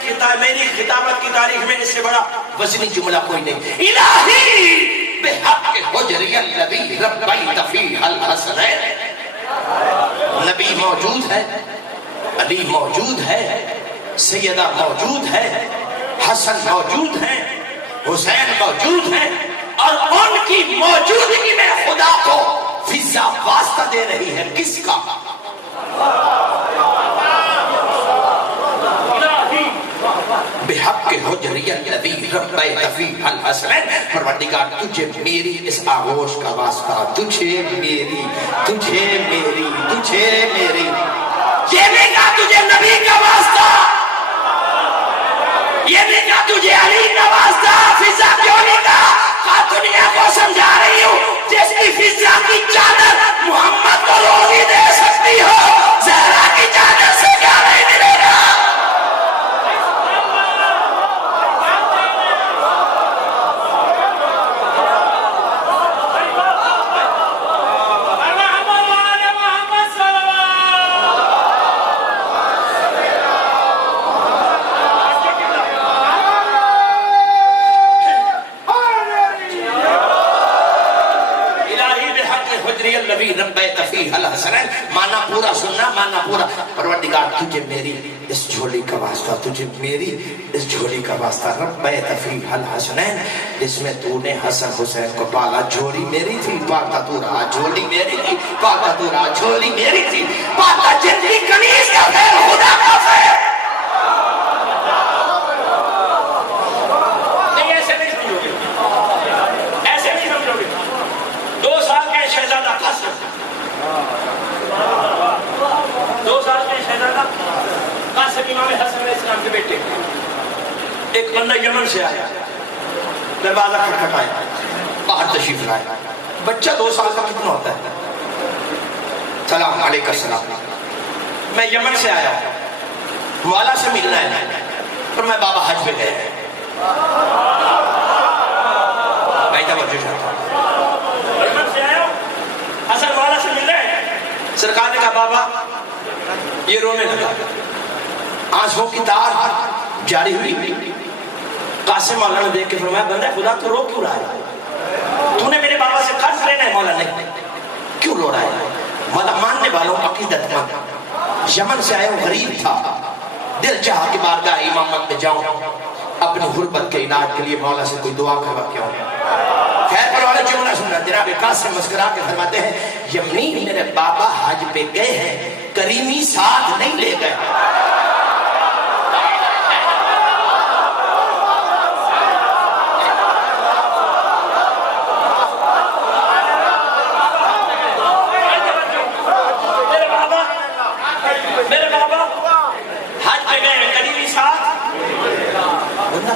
خطابت کی تاریخ میں اس سے بڑا وزنی جملہ کوئی نہیں. الہی بحق حجری الذی ربیت فیہ الحسنین. نبی موجود ہے, علی موجود ہے, سیدہ موجود ہے, حسن موجود ہے, حسین موجود ہے, اور ان کی موجودگی میں خدا کو فضا واسطہ دے رہی ہے. کس کا؟ بحق حجری الذی ربیت فیہ الحسنین. پروردگار تجھے میری اس آغوش کا واسطہ, تجھے میری, تجھے میری, تجھے میری. یہ نہیں کہا تجھے نبی کا واسطہ, یہ نہیں کہا تجھے علی کا واسطہ. فضا کیوں نہیں کہا؟ دنیا کو سمجھا رہی ہوں جس کی فضا کی چادر محمد کو روزی دے سکتی ہو, زہرا کی چادر سے کیا نہیں ملے گا. مانا پورا سننا, مانا پورا. پروردگار تجھے میری اس جھولی کا واسطہ, تجھے میری اس جھولی کا واسطہ. ربیت فیہ الحسنین, اس میں تو نے حسن حسین کو پالا. جھولی میری تھی پاتا تو رہا, جھولی میری تھی پاتا تو رہا, جھولی میری تھی پاتا. جن کی کنیز کا خیر خدا کا خیر. نہیں ایسے نہیں سمجھو گے, ایسے نہیں سمجھو گے. 2 سال کے شہزادہ قاسم, 2 سال کے شہزادہ قاسم امام حسن علیہ السلام کے بیٹے. ایک بندہ یمن سے آیا, دروازہ کھٹکھٹایا, باہر تشریف لائے. بچہ 2 سال کا کتنا ہوتا ہے؟ سلام علیکم السلام. میں یمن سے آیا ہوں, مولا سے ملنا ہے, پر میں بابا حج پہ گئے ہیں. میں توجہ چاہتا ہوں, یمن سے آیا ہوں, حسن مولا سے مل رہے ہیں. سرکار نے کہا بابا, یہ رونے لگا, آنسوں کی دار جاری ہوئی. قاسم مولا نے دیکھ کے فرمایا بندہ خدا تو رو کیوں رہا ہے؟ تو نے میرے بابا سے قرض لینا ہے. مولا نہیں, کیوں رو رہا ہے؟ مولا ماننے والوں عقیدت مند, یمن سے آیا ہوں, غریب تھا, دل چاہا کہ بارگاہ امامت میں جاؤں, اپنی غربت کے علاج کے لیے مولا سے کوئی دعا کروا کے آؤں. خیر پر والا جملہ سننا, جناب قاسم مسکرا کے فرماتے ہیں یمنی میرے بابا حج پہ گئے ہیں, کریمی ساتھ نہیں لے گئے.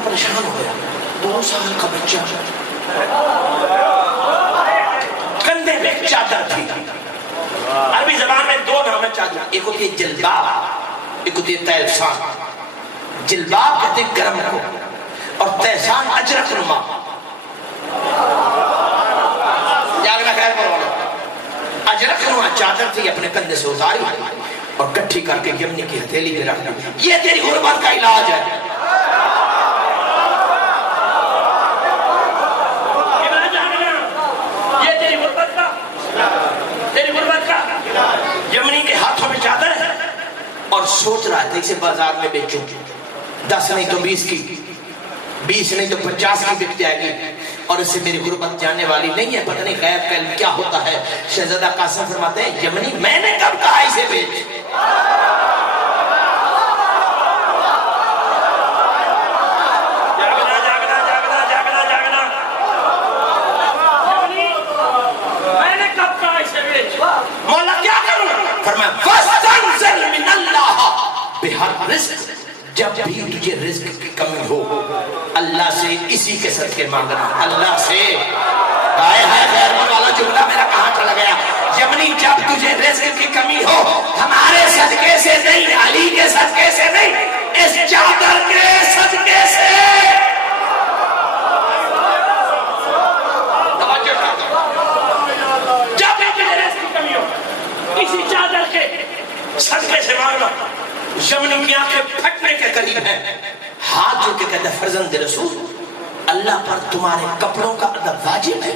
پریشان ہو گیا, 2 سال کا بچہ, کندھے پہ چادر تھی. عربی زبان میں 2 نام ہے چادر, ایک ہوتی ہے جلباب, ایک ہوتی ہے تیسان. جلباب کہتے ہیں گرم کو, اور تیسان اجرک نما. جاگنا خیر پر اجرک نما چادر تھی, اپنے کندھے سے اتاری اور کٹھی کر کے یمنی کی ہتھیلی پہ رکھ دی. یہ تیری غربت کا علاج ہے. یمنی کے ہاتھوں میں چادر ہے اور سوچ رہا تھا اسے بازار میں بیچوں, 10 نہیں تو 20 کی, 20 نہیں تو 50 کی بک جائے گی, اور اس سے میری غربت جانے والی نہیں ہے. پتہ نہیں غیب کا علم کیا ہوتا ہے. شہزادہ قاسم فرماتے ہیں یمنی میں نے کب کہا اسے بیچ. جب بھی تجھے رزق کی کمی ہو اللہ سے اسی کے صدقے مانگنا. اللہ سے آئے ہائے خیر والا جملہ میرا کہاں چلا گیا. یمنی جب تجھے رزق کی کمی ہو ہمارے صدقے سے نہیں, علی کے صدقے سے نہیں, اس چادر کے صدقے سے. جب بھی تجھے رزق کی کمی ہو اسی چادر کے صدقے سے مانگنا. یمنی کی آنکھیں پھٹنے کے قریب ہیں, ہاتھ جو کے کہتے ہیں فرزند رسول اللہ پر تمہارے کپڑوں کا ادب واجب ہے.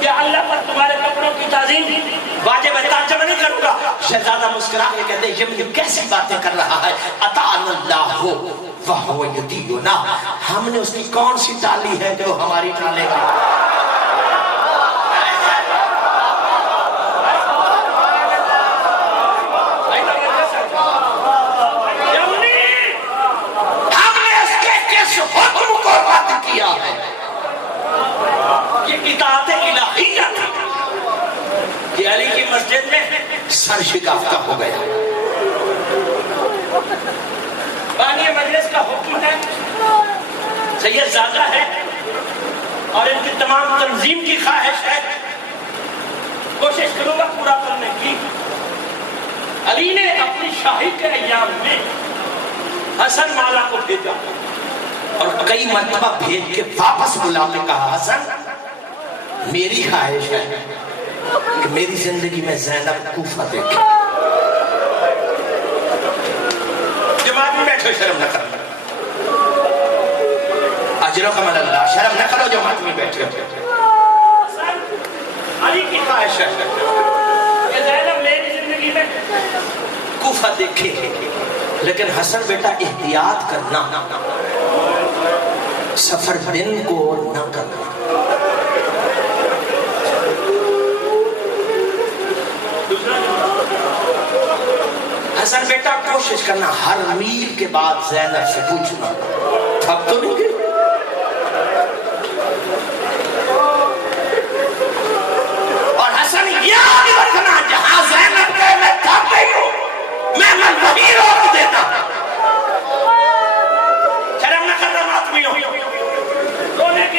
کیا اللہ پر تمہارے کپڑوں کی تعظیم واجب ہے؟ ترجمہ نہیں کروں گا. شہزادہ مسکرا کے کہتے ہیں یمنی کیسی باتیں کر رہا ہے. اطاعنا اللہ وہو یطیعنا, ہم نے اس کی کون سی ٹالی ہے جو ہماری ٹالے گا. کہ علی کی مسجد میں سر شکافتہ ہو گیا. بانی مجلس کا حکم ہے, سید زادہ ہے اور ان کی تمام تنظیم کی خواہش ہے, کوشش کروں گا پورا کرنے کی. علی نے اپنی شاہی کے ایام میں حسن مولا کو بھیجا اور کئی مرتبہ بھیج کے واپس بلا کے کہا حسن میری خواہش ہے کہ میری زندگی میں زینب کوفہ دیکھے. جماعت میں بیٹھو, شرم نہ کرو, اجر و کمال اللہ, شرم نہ کرو, جماعت میں بیٹھو. علی کی خواہش ہے کہ زینب میری زندگی میں کوفہ دیکھے, لیکن حسن بیٹا احتیاط کرنا, سفر دن کو نہ کرنا. حسن بیٹا کوشش کرنا ہر میل کے بعد زینب سے پوچھنا تھک تو نہیں گئی. اور حسن یاد رکھنا جہاں زینب کہے میں تھک گئی ہوں میں وہیں روک دیتا.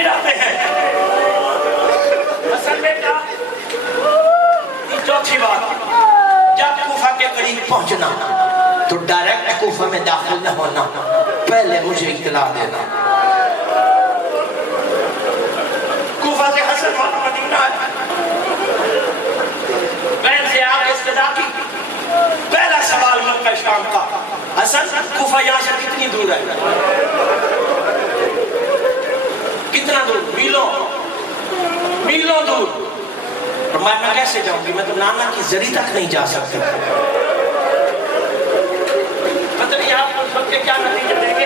گراتے ہیں. حسن بیٹا چوتھی بات، جب کوفہ کے قریب پہنچنا تو ڈائریکٹ کوفہ میں داخل نہ ہونا، پہلے مجھے اطلاع دینا. کوفہ سے حسن مدینہ ہے، بین سے آگے استدعا کی. پہلا سوال مکہ شام کا، حسن کوفہ یہاں سے کتنی دور ہے؟ کتنا دور؟ میلوں دور. اور میں کیسے جاؤں گی؟ میں تو نانا کی زری تک نہیں جا سکتی. پتہ نہیں آپ اس وقت کے کیا نتیجے دیں گے.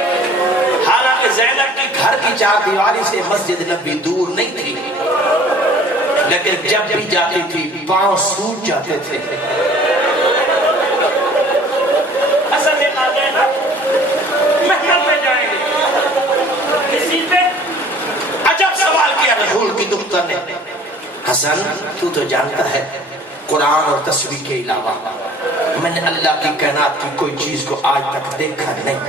حالانکہ زینب کی گھر کی چار دیواری سے مسجد نبی دور نہیں تھی، لیکن جب بھی جاتی تھی پاؤں سوج جاتے تھے. حسن نے کہا گیا محل پہ جائیں گے. کسی پہ عجب سوال کیا رسول کی دختر نے. حسن تو جانتا ہے قرآن اور تصویر کے علاوہ میں نے اللہ کی کائنات کی کوئی چیز کو آج تک دیکھا نہیں.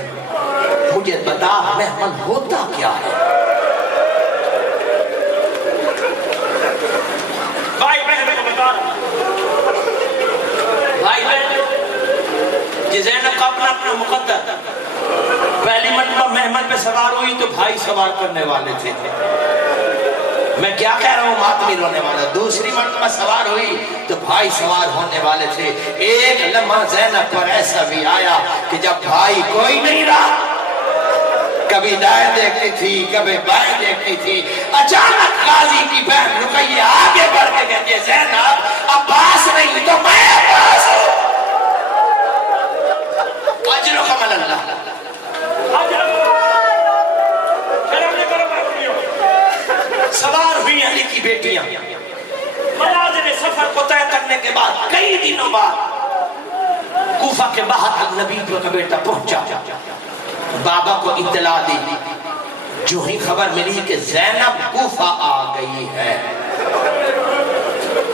مجھے بتا محمل ہوتا کیا ہے؟ بھائی بہن کو بتا، بھائی بہن یہ زینب کا اپنا مقدر. پہلی مرتبہ محمل پہ سوار ہوئی تو بھائی سوار کرنے والے تھے. میں کیا کہہ رہا ہوں؟ ماتمی رونے والا. دوسری مرتبہ سوار ہوئی تو بھائی سوار ہونے والے تھے. ایک لمحہ زینب پر ایسا بھی آیا کہ جب بھائی کوئی نہیں رہا، کبھی دائیں دیکھتی تھی کبھی بائیں دیکھتی تھی، اچانک غازی کی بہن رقیہ آگے بڑھ کے کہتی ہے زینب عباس نہیں تو میں عباس ہوں. اجر و کمل اللہ. سوار ہوئی علی کی بیٹیاں. منازل سفر کو طے کرنے کے بعد کئی دنوں بعد کوفہ کے باہر نبی کا بیٹا پہنچا. بابا کو اطلاع دی. جو ہی خبر ملی کہ زینب کوفہ آ گئی ہے،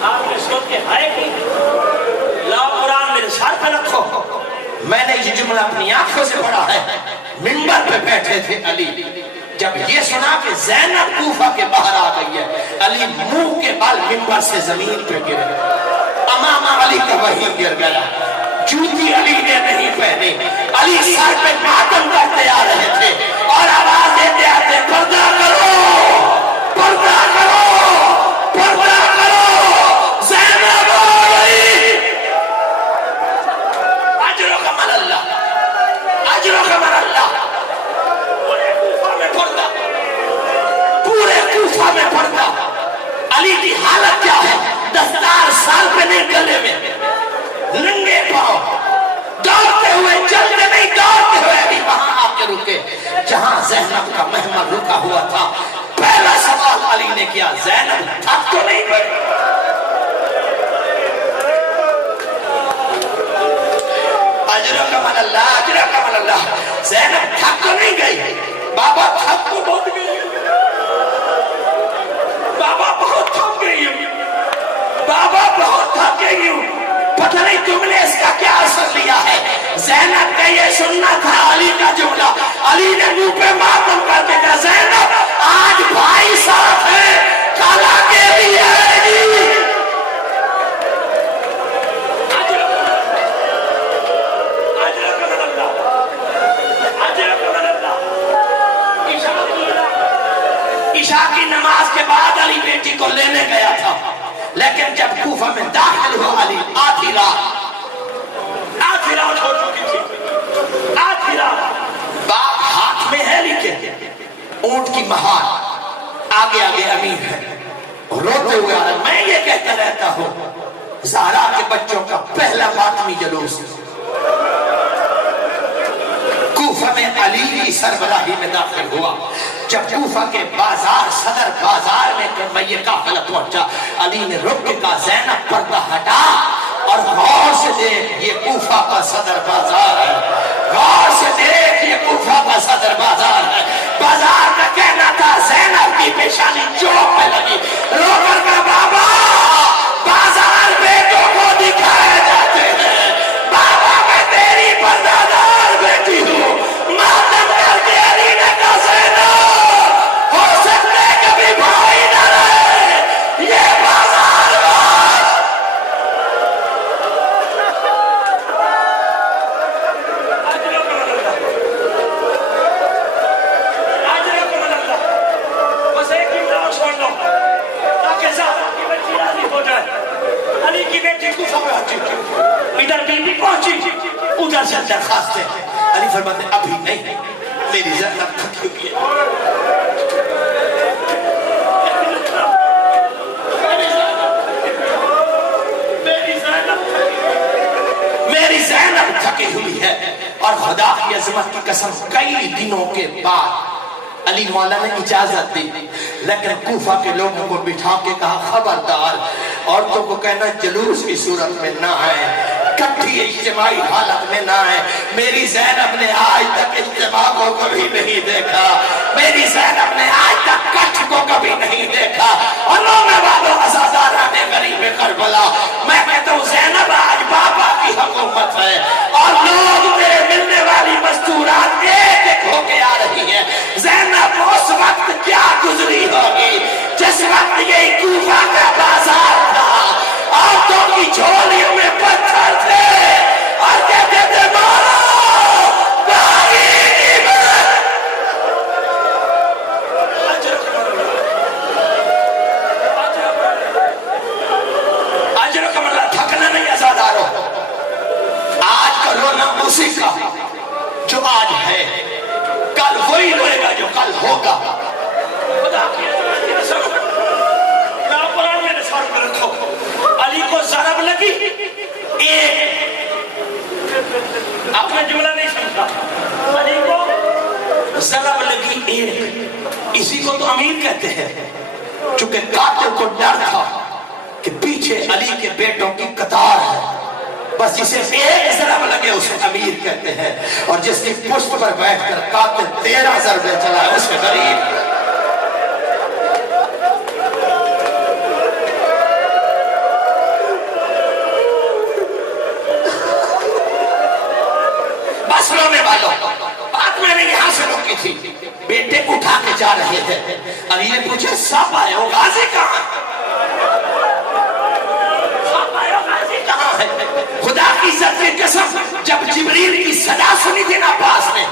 آپ نے سوچ کے ہائے کی لا قرآن میرے ساتھ پہ رکھو. میں نے یہ جملہ اپنی آنکھوں سے پڑھا ہے. منبر پہ بیٹھے تھے علی. جب یہ سنا کہ زینب کوفہ کے باہر آ گئی ہے، علی منہ کے بال منبر سے زمین پہ گرے. امام علی کا وحی گر گیا. جوتی علی نے نہیں پہنی. علی سر پہ ماتم کرتے آ رہے تھے اور آواز دیتے آتے پردہ کرو، پردہ کرو، پردہ کرو، زینب آ گئی. اجر و کمل اللہ، اجر و کمل اللہ. پورے کوفہ میں پڑتا. علی کی حالت کیا ہے؟ دستار سال پہ نہیں گلے میں، ننگے پاؤں، دوڑتے ہوئے چلتے نہیں، دوڑتے ہوئے ابھی وہاں آ کے رکے جہاں زینب کا محمل رکا ہوا تھا. پہلا سوال علی نے کیا، زینب تھک تو نہیں پڑی؟ اجر و کمل اللہ، اجر و کمل اللہ. زینب تھک تو نہیں گئی؟ بابا تھک تو بہت گئی، بابا بہت تھک گئی ہوں، بابا بہت تھک گئی ہوں. پتہ نہیں تم نے اس کا کیا اثر لیا ہے. زینب کا یہ سننا تھا علی کا جملہ. علی نے منہ پہ ماتم کر کے کہا زینب آج بھائی ساتھ ہے، کالا کے لیے آئے گی. عشاء کی نماز کے بعد علی بیٹی کو لینے گیا تھا، لیکن جب کوفہ میں داخل ہوا علی آدھی رات ہو چکی تھی. آدھی رات باپ ہاتھ میں ہے لیکن اونٹ کی مہار آگے آگے امیر ہے. روتے ہوئے آرہا میں یہ کہتا رہتا ہوں زہرا کے بچوں کا پہلا ماتمی جلوس کوفہ میں علی کی سربراہی میں داخل ہوا. جب کوفہ کے بازار صدر بازار میں یہ قافلہ پہنچا، علی نے رک کے کہا زینب پردہ ہٹا اور غور سے دیکھ یہ کوفہ کا صدر بازار ہے. غور سے دیکھ یہ کوفہ کا صدر بازار ہے. بازار کا کہنا تھا زینب کی پیشانی چوک میں لگی. رو کر کہا بابا بازار بیٹوں کو دکھائے جاتے ہیں، بابا میں تیری پردہ دار بیٹی ہوں. ماتم کر کے علی نے کہا زینب ہو سکتا ہے کہ چند درخواستیں. علی فرماتے ابھی نہیں، میری زینب تھکی ہوئی ہے. میری زینب تھکی ہوئی ہے. اور خدا کی عظمت کی قسم کئی دنوں کے بعد علی مولا نے اجازت دی، لیکن کوفہ کے لوگوں کو بٹھا کے کہا خبردار عورتوں کو کہنا جلوس کی صورت میں نہ آئے، کٹھی اجتماعی حالت میں نہ آئے. میری زینب نے آج تک اجتماع کو کبھی نہیں دیکھا، میری زینب نے آج تک کٹھ کو کبھی نہیں دیکھا. اور میں والوں عزاداران غریب کربلا، میں کہتا ہوں زینب آج بابا کی حکومت ہے اور لوگ میرے ملنے والی مستورات ایک ایک ہو کے آ رہی ہیں. زینب اس وقت کیا گزری ہوگی جس وقت یہ کوفہ کا بازار تھا، عورتوں کی جھولیوں میں پتھر تھے اور کہتے تھے مارو بھائی کی مدد. اجرکم اللہ. تھکنا نہیں عزادارو، آج کا رونا اسی کا جو آج ہے، کل وہی روئے گا جو کل ہوگا. خدا کی قرآن میں نثار میں رکھو. علی کو ضرب لگی ایک، آپ نے جملہ نہیں سمجھا، علی کو ضرب لگی ایک. اسی کو تو امیر کہتے ہیں، چونکہ قاتل کو ڈر تھا کہ پیچھے علی کے بیٹوں کی قطار ہے، بس جسے ایک ضرب لگے اسے امیر کہتے ہیں. اور جس کی پشت پر بیٹھ کر قاتل 13 ضربے چلائے اسے غریب. بس رونے والوں، بات میں نے یہاں سے روکی تھی. بیٹے اٹھا کے جا رہے تھے، علی نے پوچھا سب آئے ہو، غازی کہاں؟ خدا کی عزت کی قسم جب جبریل کی صدا سنی تھی نا عباس نے،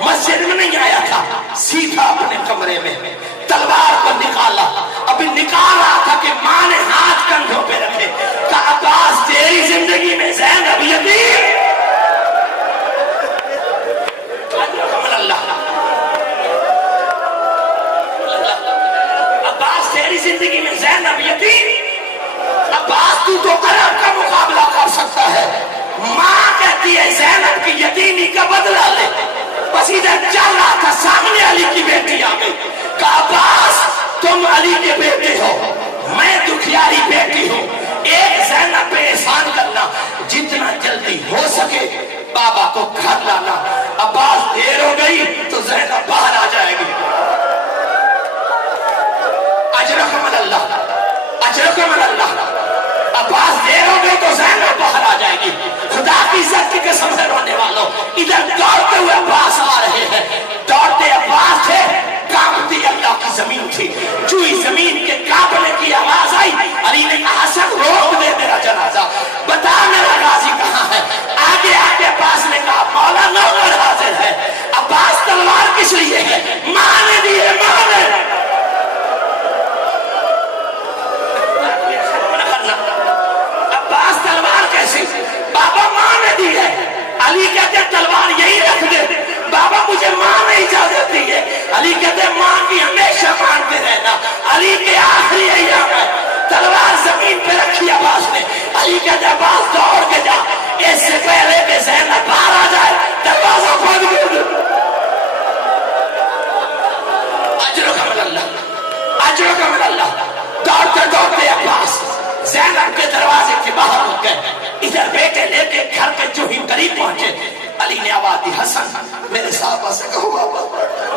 مسجد میں نہیں آیا تھا، سیدھا اپنے کمرے میں تلوار کو نکالا. ابھی نکال رہا تھا کہ ماں نے ہاتھ کندھوں پہ رکھے، کہا عباس تیری زندگی میں زینب یتیم. عباس تیری زندگی میں زینب یتیم. عباس تو عرب کا مقابلہ کر سکتا ہے. ماں کہتی ہے زینب کی یتیمی کا بدلہ لے. بس ادھر چل رہا تھا، سامنے علی کی بیٹی آ گئی. کہا عباس تم علی کے بیٹے ہو، میں دکھیاری بیٹی ہوں، ایک زینب پہ احسان کرنا، جتنا جلدی ہو سکے بابا کو گھر لانا. عباس دیر ہو گئی تو زینب باہر آ جائے گی. اجرکم اللہ، اجرکم اللہ. عباس دیر ہو گئی تو زینب باہر آ جائے گی. خدا کی عزت کی قسم سے رونے والوں، ادھر دوڑتے ہوئے عباس آ رہے ہیں. دوڑتے عباس تھے، کانپتی اللہ کی زمین تھی. جو ہی زمین کے کانپنے کی آواز آئی، علی نے کہا حسن روک دے میرا جنازہ، بتا میرا غازی کہاں ہے. آگے آگے عباس نے کہا مولا نوکر حاضر ہے. عباس تلوار کس لیے ہے؟ ماں نے دی ہے، ماں نے. عباس تلوار کیسی؟ بابا ماں نے دی ہے. علی کہتے تلوار یہی رکھ دے. بابا مجھے ماں نے اجازت دی ہے. علی کہتے ماں کی ہمیشہ مانتے رہنا. علی کے آخری ایام ہے، تلوار زمین پہ رکھی عباس نے. علی کہتے عباس دوڑ کے جا، اس سے پہلے کہ زینب باہر آ جائے دروازہ کھول دے. اجرکم اللہ، اجرکم اللہ. دوڑتے دوڑتے عباس زینب کے دروازے کے باہر رک گئے. ادھر بیٹے لے کے گھر کے جو ہی قریب پہنچے، علی نے آواز دی حسن میرے صحابہ سے کہو واپس پلٹ جائیں،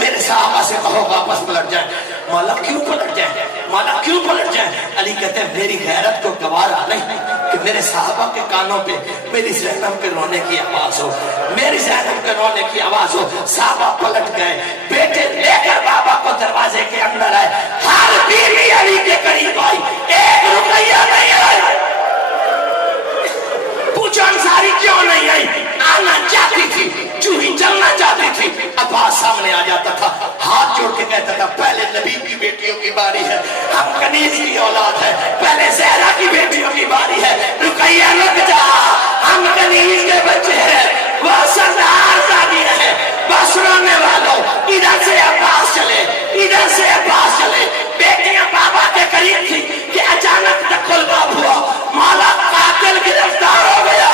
میرے صحابہ سے کہو واپس پلٹ جائیں. مولا کیوں پلٹ جائیں؟ مولا کیوں پلٹ جائیں؟ علی کہتے ہیں میری غیرت کو گوارا نہیں کہ میرے صحابہ کے کانوں پہ میری زینب کے رونے کی آواز ہو، میری زینب کے رونے کی آواز ہو. صحابہ پلٹ گئے، بیٹے لے کر بابا کو دروازے کے اندر آئے. ہر بیوی علی کے قریب آئی، ایک رقیہ نہیں آئی. پوچھو انصاری کیوں نہیں آئی؟ آنا چاہتی تھی، جو ہی چلنا چاہتی تھی. عباس سامنے آ جاتا تھا، ہاتھ جوڑ کے کہتا تھا پہلے نبی کی بیٹیوں کی باری ہے، ہم کنیز کی اولاد ہے، پہلے زہرا کی بیٹیوں کی باری ہے. رقیہ رک جا، ہم ہم کنیز کے بچے ہیں، وہ سردار زادی ہے، بس رونے والوں ادھر سے عباس چلے، ادھر سے عباس چلے۔ بیٹیاں بابا کے قریب تھی کہ اچانک دخل باب ہوا، مولا قاتل گرفتار ہو گیا۔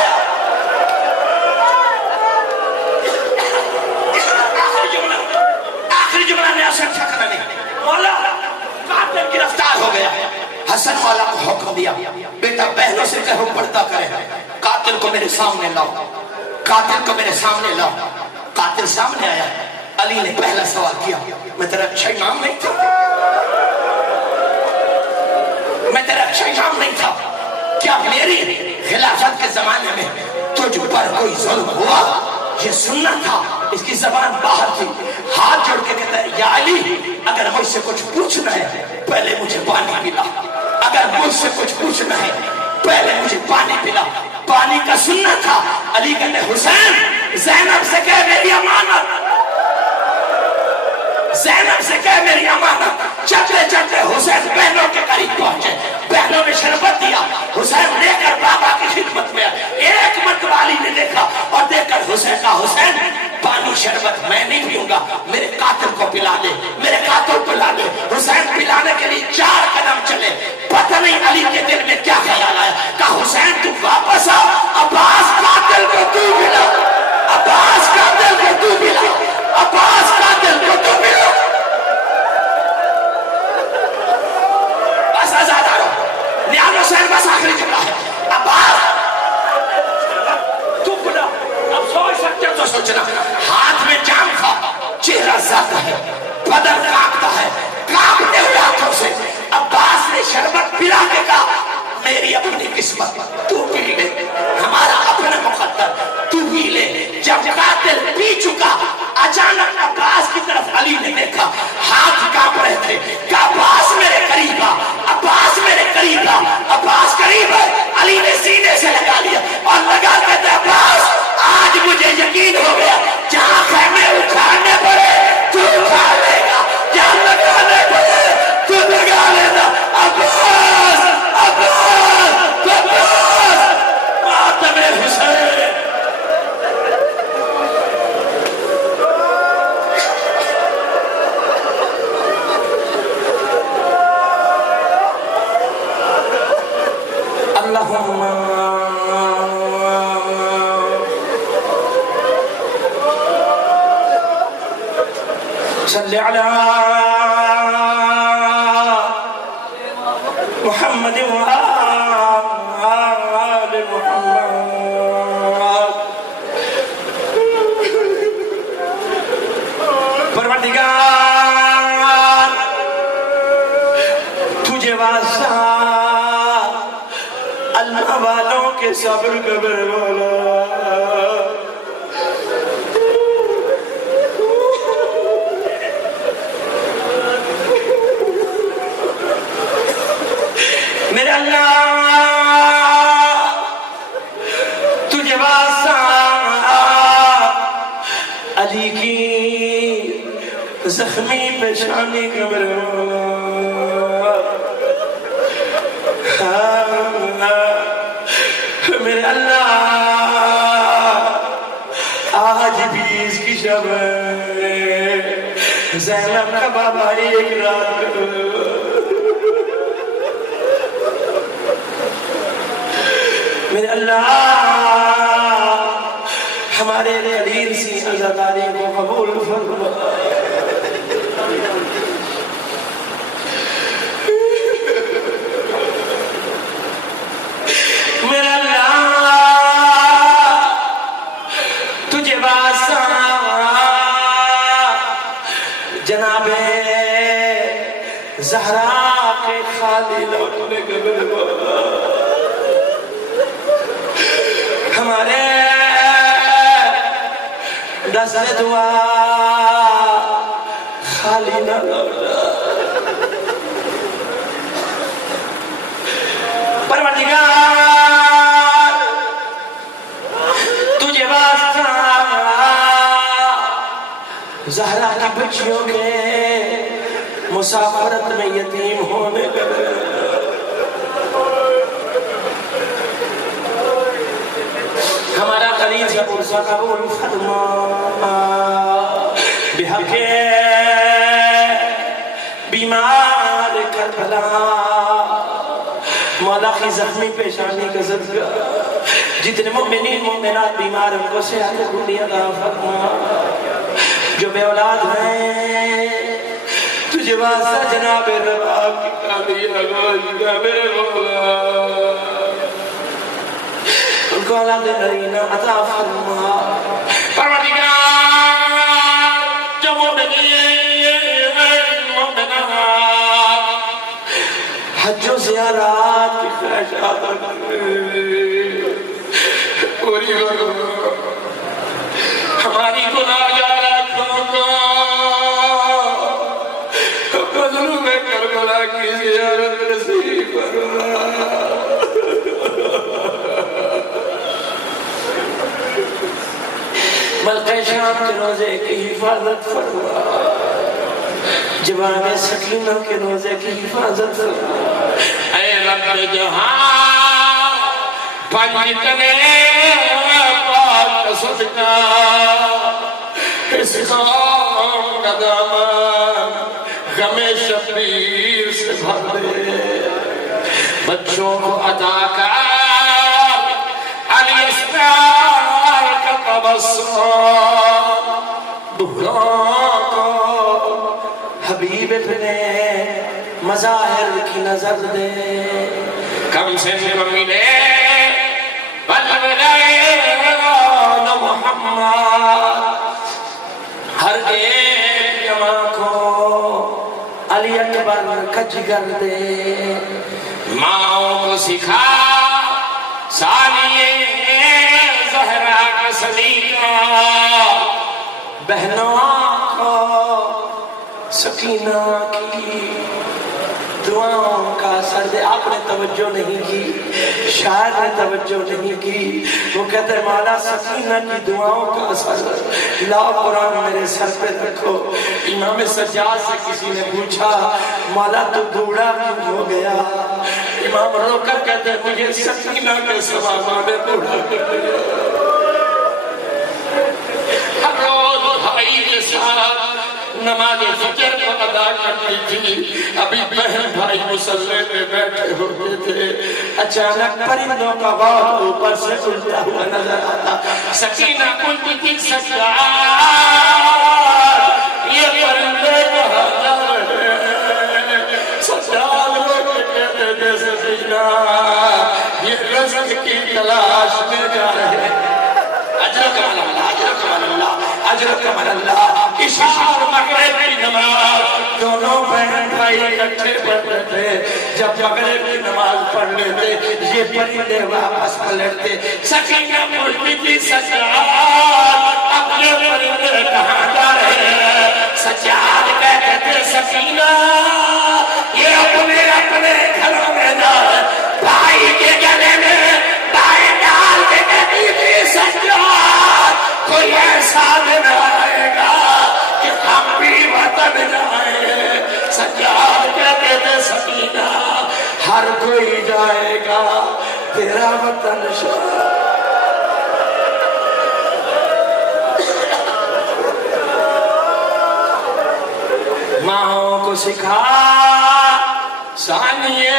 آخری جملہ نے اثر چھکنا نہیں، مولا قاتل گرفتار ہو گیا۔ حسن مولا کو حکم دیا، بیٹا بہنوں سے کہو پردہ کرے، قاتل کو میرے سامنے لاؤ، قاتل کو میرے سامنے لاؤ۔ قاتل سامنے آیا، علی نے پہلا سوال کیا، میں تیرا اچھا امام نہیں تھا؟ میں تیرا اچھا امام نہیں تھا؟ کیا میری خلافت کے زمانے میں تجھ پر کوئی ظلم ہوا؟ یہ سننا تھا، اس کی زبان باہر تھی۔ ہاتھ جوڑ کے کہتا ہے، یا علی اگر مجھ سے کچھ پوچھنا ہے پہلے مجھے پانی پلا، اگر مجھ سے کچھ پوچھنا ہے پہلے مجھے پانی پلا۔ پانی کا سننا تھا۔ علی کہتے حسین زینب سے کہہ میری امانت، زینب سے کہہ میری امانت۔ چلتے چلتے حسین بہنوں کے قریب پہنچے، بہنوں نے شربت دیا، حسین لے کر بابا کی خدمت میں آئے۔ ایک مرتبہ علی نے دیکھا اور دیکھ کر حسین کہا، حسین پانی شربت میں نہیں پیوں گا، میرے قاتل کو پلا دے، میرے قاتل کو پلا دے۔ حسین پلانے کے لیے 4 قدم چلے، پتہ نہیں علی کے دل میں کیا خیال آیا، کہا حسین تو واپس آ، عباس قاتل کو تو پلا، عباس قاتل کو تو پلا، عباس قاتل کو تو پلا۔ بس آزاد آ رہا، نیاز حسین بس آخری جملہ ہے، عباس تو پلا۔ اب سوچ سکتے ہو تو سوچنا، ہاتھ میں جام تھا، چہرہ زیادہ ہے، بدن کانپتا ہے، کانپتے ہوئے ہاتھوں سے عباس نے شربت پلا کے کہا، میری اپنی قسمت تو پی لے، ہمارا اپنا مقدر تو پی لے۔ جب قاتل پی چکا، اچانک عباس کی طرف علی نے دیکھا، ہاتھ کانپ رہے تھے، کہا عباس میرے قریب آ، عباس میرے قریب آ۔ عباس قریب ہے، علی نے سینے سے لگا لیا اور لگا کہتے ہیں، عباس آج مجھے یقین ہو گیا، جہاں خیمے اٹھانے پڑے تو اٹھا لے گا، جہاں لگانے پڑے تو لگا لینا۔ عباس عباس عباس ماتم حسین۔ اللہم صلی علی محمد و آل محمد۔ پروردگار تجھے واسطہ اللہ والوں کے صبر قبر والا، میرے اللہ تجھے واسطہ علی کی زخمی پیشانی قبر میرے اللہ آج بھی اس کی شب زینب کا بابا ایک رات میرے اللہ ہمارے قلیل سی عزاداری کو قبول فرما۔ میرے اللہ تجھے واسطہ جناب زہرا کے خالی لوٹنے قبر ہمارے دست دعا خالی نہ لوٹنا۔ پروردگار تجھے واسطہ زہرا کی بچیوں کے مسافرت میں یتیم ہونے لگے، سے عرصہ قبول فرما بحق بیمار کربلا مولا کی زخمی پیشانی کا صدقہ جتنے مومنین مومنات بیمار ان کو صحت کلی عطا فرما جو بے اولاد ہیں تجھے واسطہ جناب رباب کی کامی آگوش کا میرے مولا ان کو اولاد نرینہ عطا فرما پروردگار جو مومنین مومنات حج و زیارات کی خواہشات پوری کرو ہماری گناہگار آنکھوں کو مظلوم کربلا کی زیارت نصیب فرما ملکہ شام کے روزے کی حفاظت فرما جوان سکینہ کے روزے کی حفاظت فرما اے رب جہاں پنجتنے پاک صدقہ اس قوم کا دامن غم شبیر سے بھر دے بچوں کو عطا کر علی اسرار کا تبسم بہران کو حبیب اپنے مظاہر کی نظر دے کم سے ملے بلغان محمد ہر ایک جمع کو علی اکبر کا جگر دے ماں کو سکھا سالیے زہرا کا سلیقہ بہنوں کو سکینہ کی دعاؤں کا اثر دے آپ نے توجہ نہیں کی شاعر نے توجہ نہیں کی وہ کہتے ہیں مولا سکینہ کی دعاؤں کا اثر لا قرآن میرے سر پہ رکھو امام سجاد سے کسی نے پوچھا مولا تو بوڑھا کیوں ہو گیا امام رو کر کہتے ہیں مجھے سکینہ کے سوا میں بوڑھا کر دیا ہر روز بھائی کے ساتھ نماز فجر کو ادا کرتی تھی ابھی بہن بھائی مصلی پہ بیٹھے ہوتے تھے اچانک پرندوں کا بہت اوپر سے الٹا ہوا نظر آتا سکینہ کلتی تھی سجاد یہ پرندے کہاں جا رہے ہیں سجاد لوگ کہتے تھے سکینہ یہ رزق کی تلاش میں جا رہے ہیں اجرک من اللہ اجرک من اللہ اجرک من اللہ اشار مغرب کی نماز دونوں بہن بھائی اکٹھے پڑھتے تھے جب مغرب کی نماز پڑھ لیتے یہ پرندے واپس پلٹتے سکینہ پوچھتی تھی سجاد اپنے پرندے کہاں جا رہے ہیں سجاد کہتے تھے سکینہ یہ اپنے گھروں میں جا بھائی کے گلے میں بھائی ڈال کے کہتی تھی سجاد کوئی ایسا دن آئے گا کہ ہم بھی وطن جائیں سجاد کہتے تھے سکینہ ہر کوئی جائے گا تیرا وطن شاہ ماں کو سکھا سانیے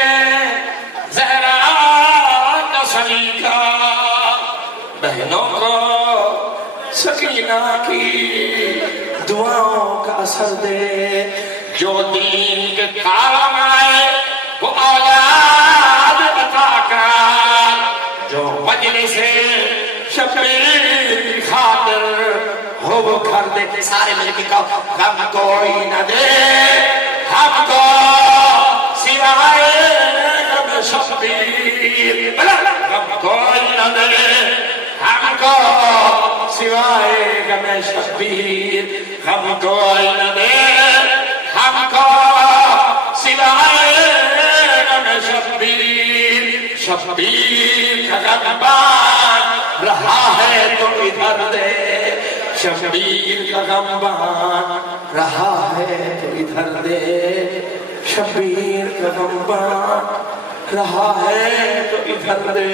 زہرا کا سلیقہ بہنوں کو سکینہ کی دعاؤں کا اثر دے جو دین کے کام آئے وہ اولاد عطا کر جو مجلس شبیر کی خاطر ہو وہ گھر دے سارے مل کے کہو غم کوئی نہ دے ہم کو سوائے غم شبیر غم کوئی نہ دے ہم کو سوائے غم شبیر غم کوئی نہ دے ہم کو سوائے غم شبیر شبیر کا غمبان رہا ہے تو ادھر دے شبیر کا غمبان رہا ہے تو ادھر دے شبیر کا غمبان رہا ہے تو ادھر دے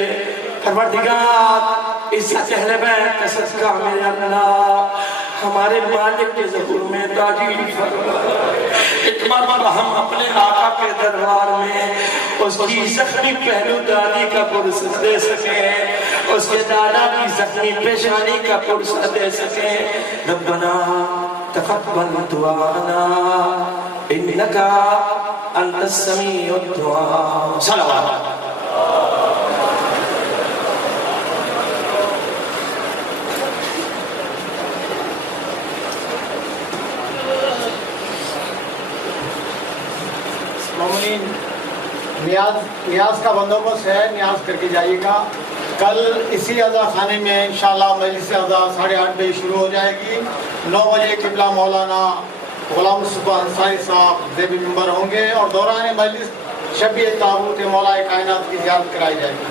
پروردگار عزت اہل بیت کا صدقہ میرے اللہ ہمارے مالک کے ظہور میں تاجیل فرما۔ ایک مرتبہ ہم اپنے آقا کے دربار میں اس کی زخمی پہلو دادی کا پرسہ دے سکیں، اس کے دادا کی زخمی پیشانی کا پرسہ دے سکیں۔ ربنا تقبل دعانا انکا انت السمیع الدعاء۔ صلوات مومنین، نیاز کا بندوبست ہے، نیاز کر کے جائیے گا۔ کل اسی عزا خانے میں انشاءاللہ مجلس عزا 8:30 بجے شروع ہو جائے گی۔ 9 بجے قبلہ مولانا غلام مصطفیٰ انصاری صاحب زیب ممبر ہوں گے اور دوران مجلس شبیہ تابوت مولا کائنات کی زیارت کرائی جائے گی۔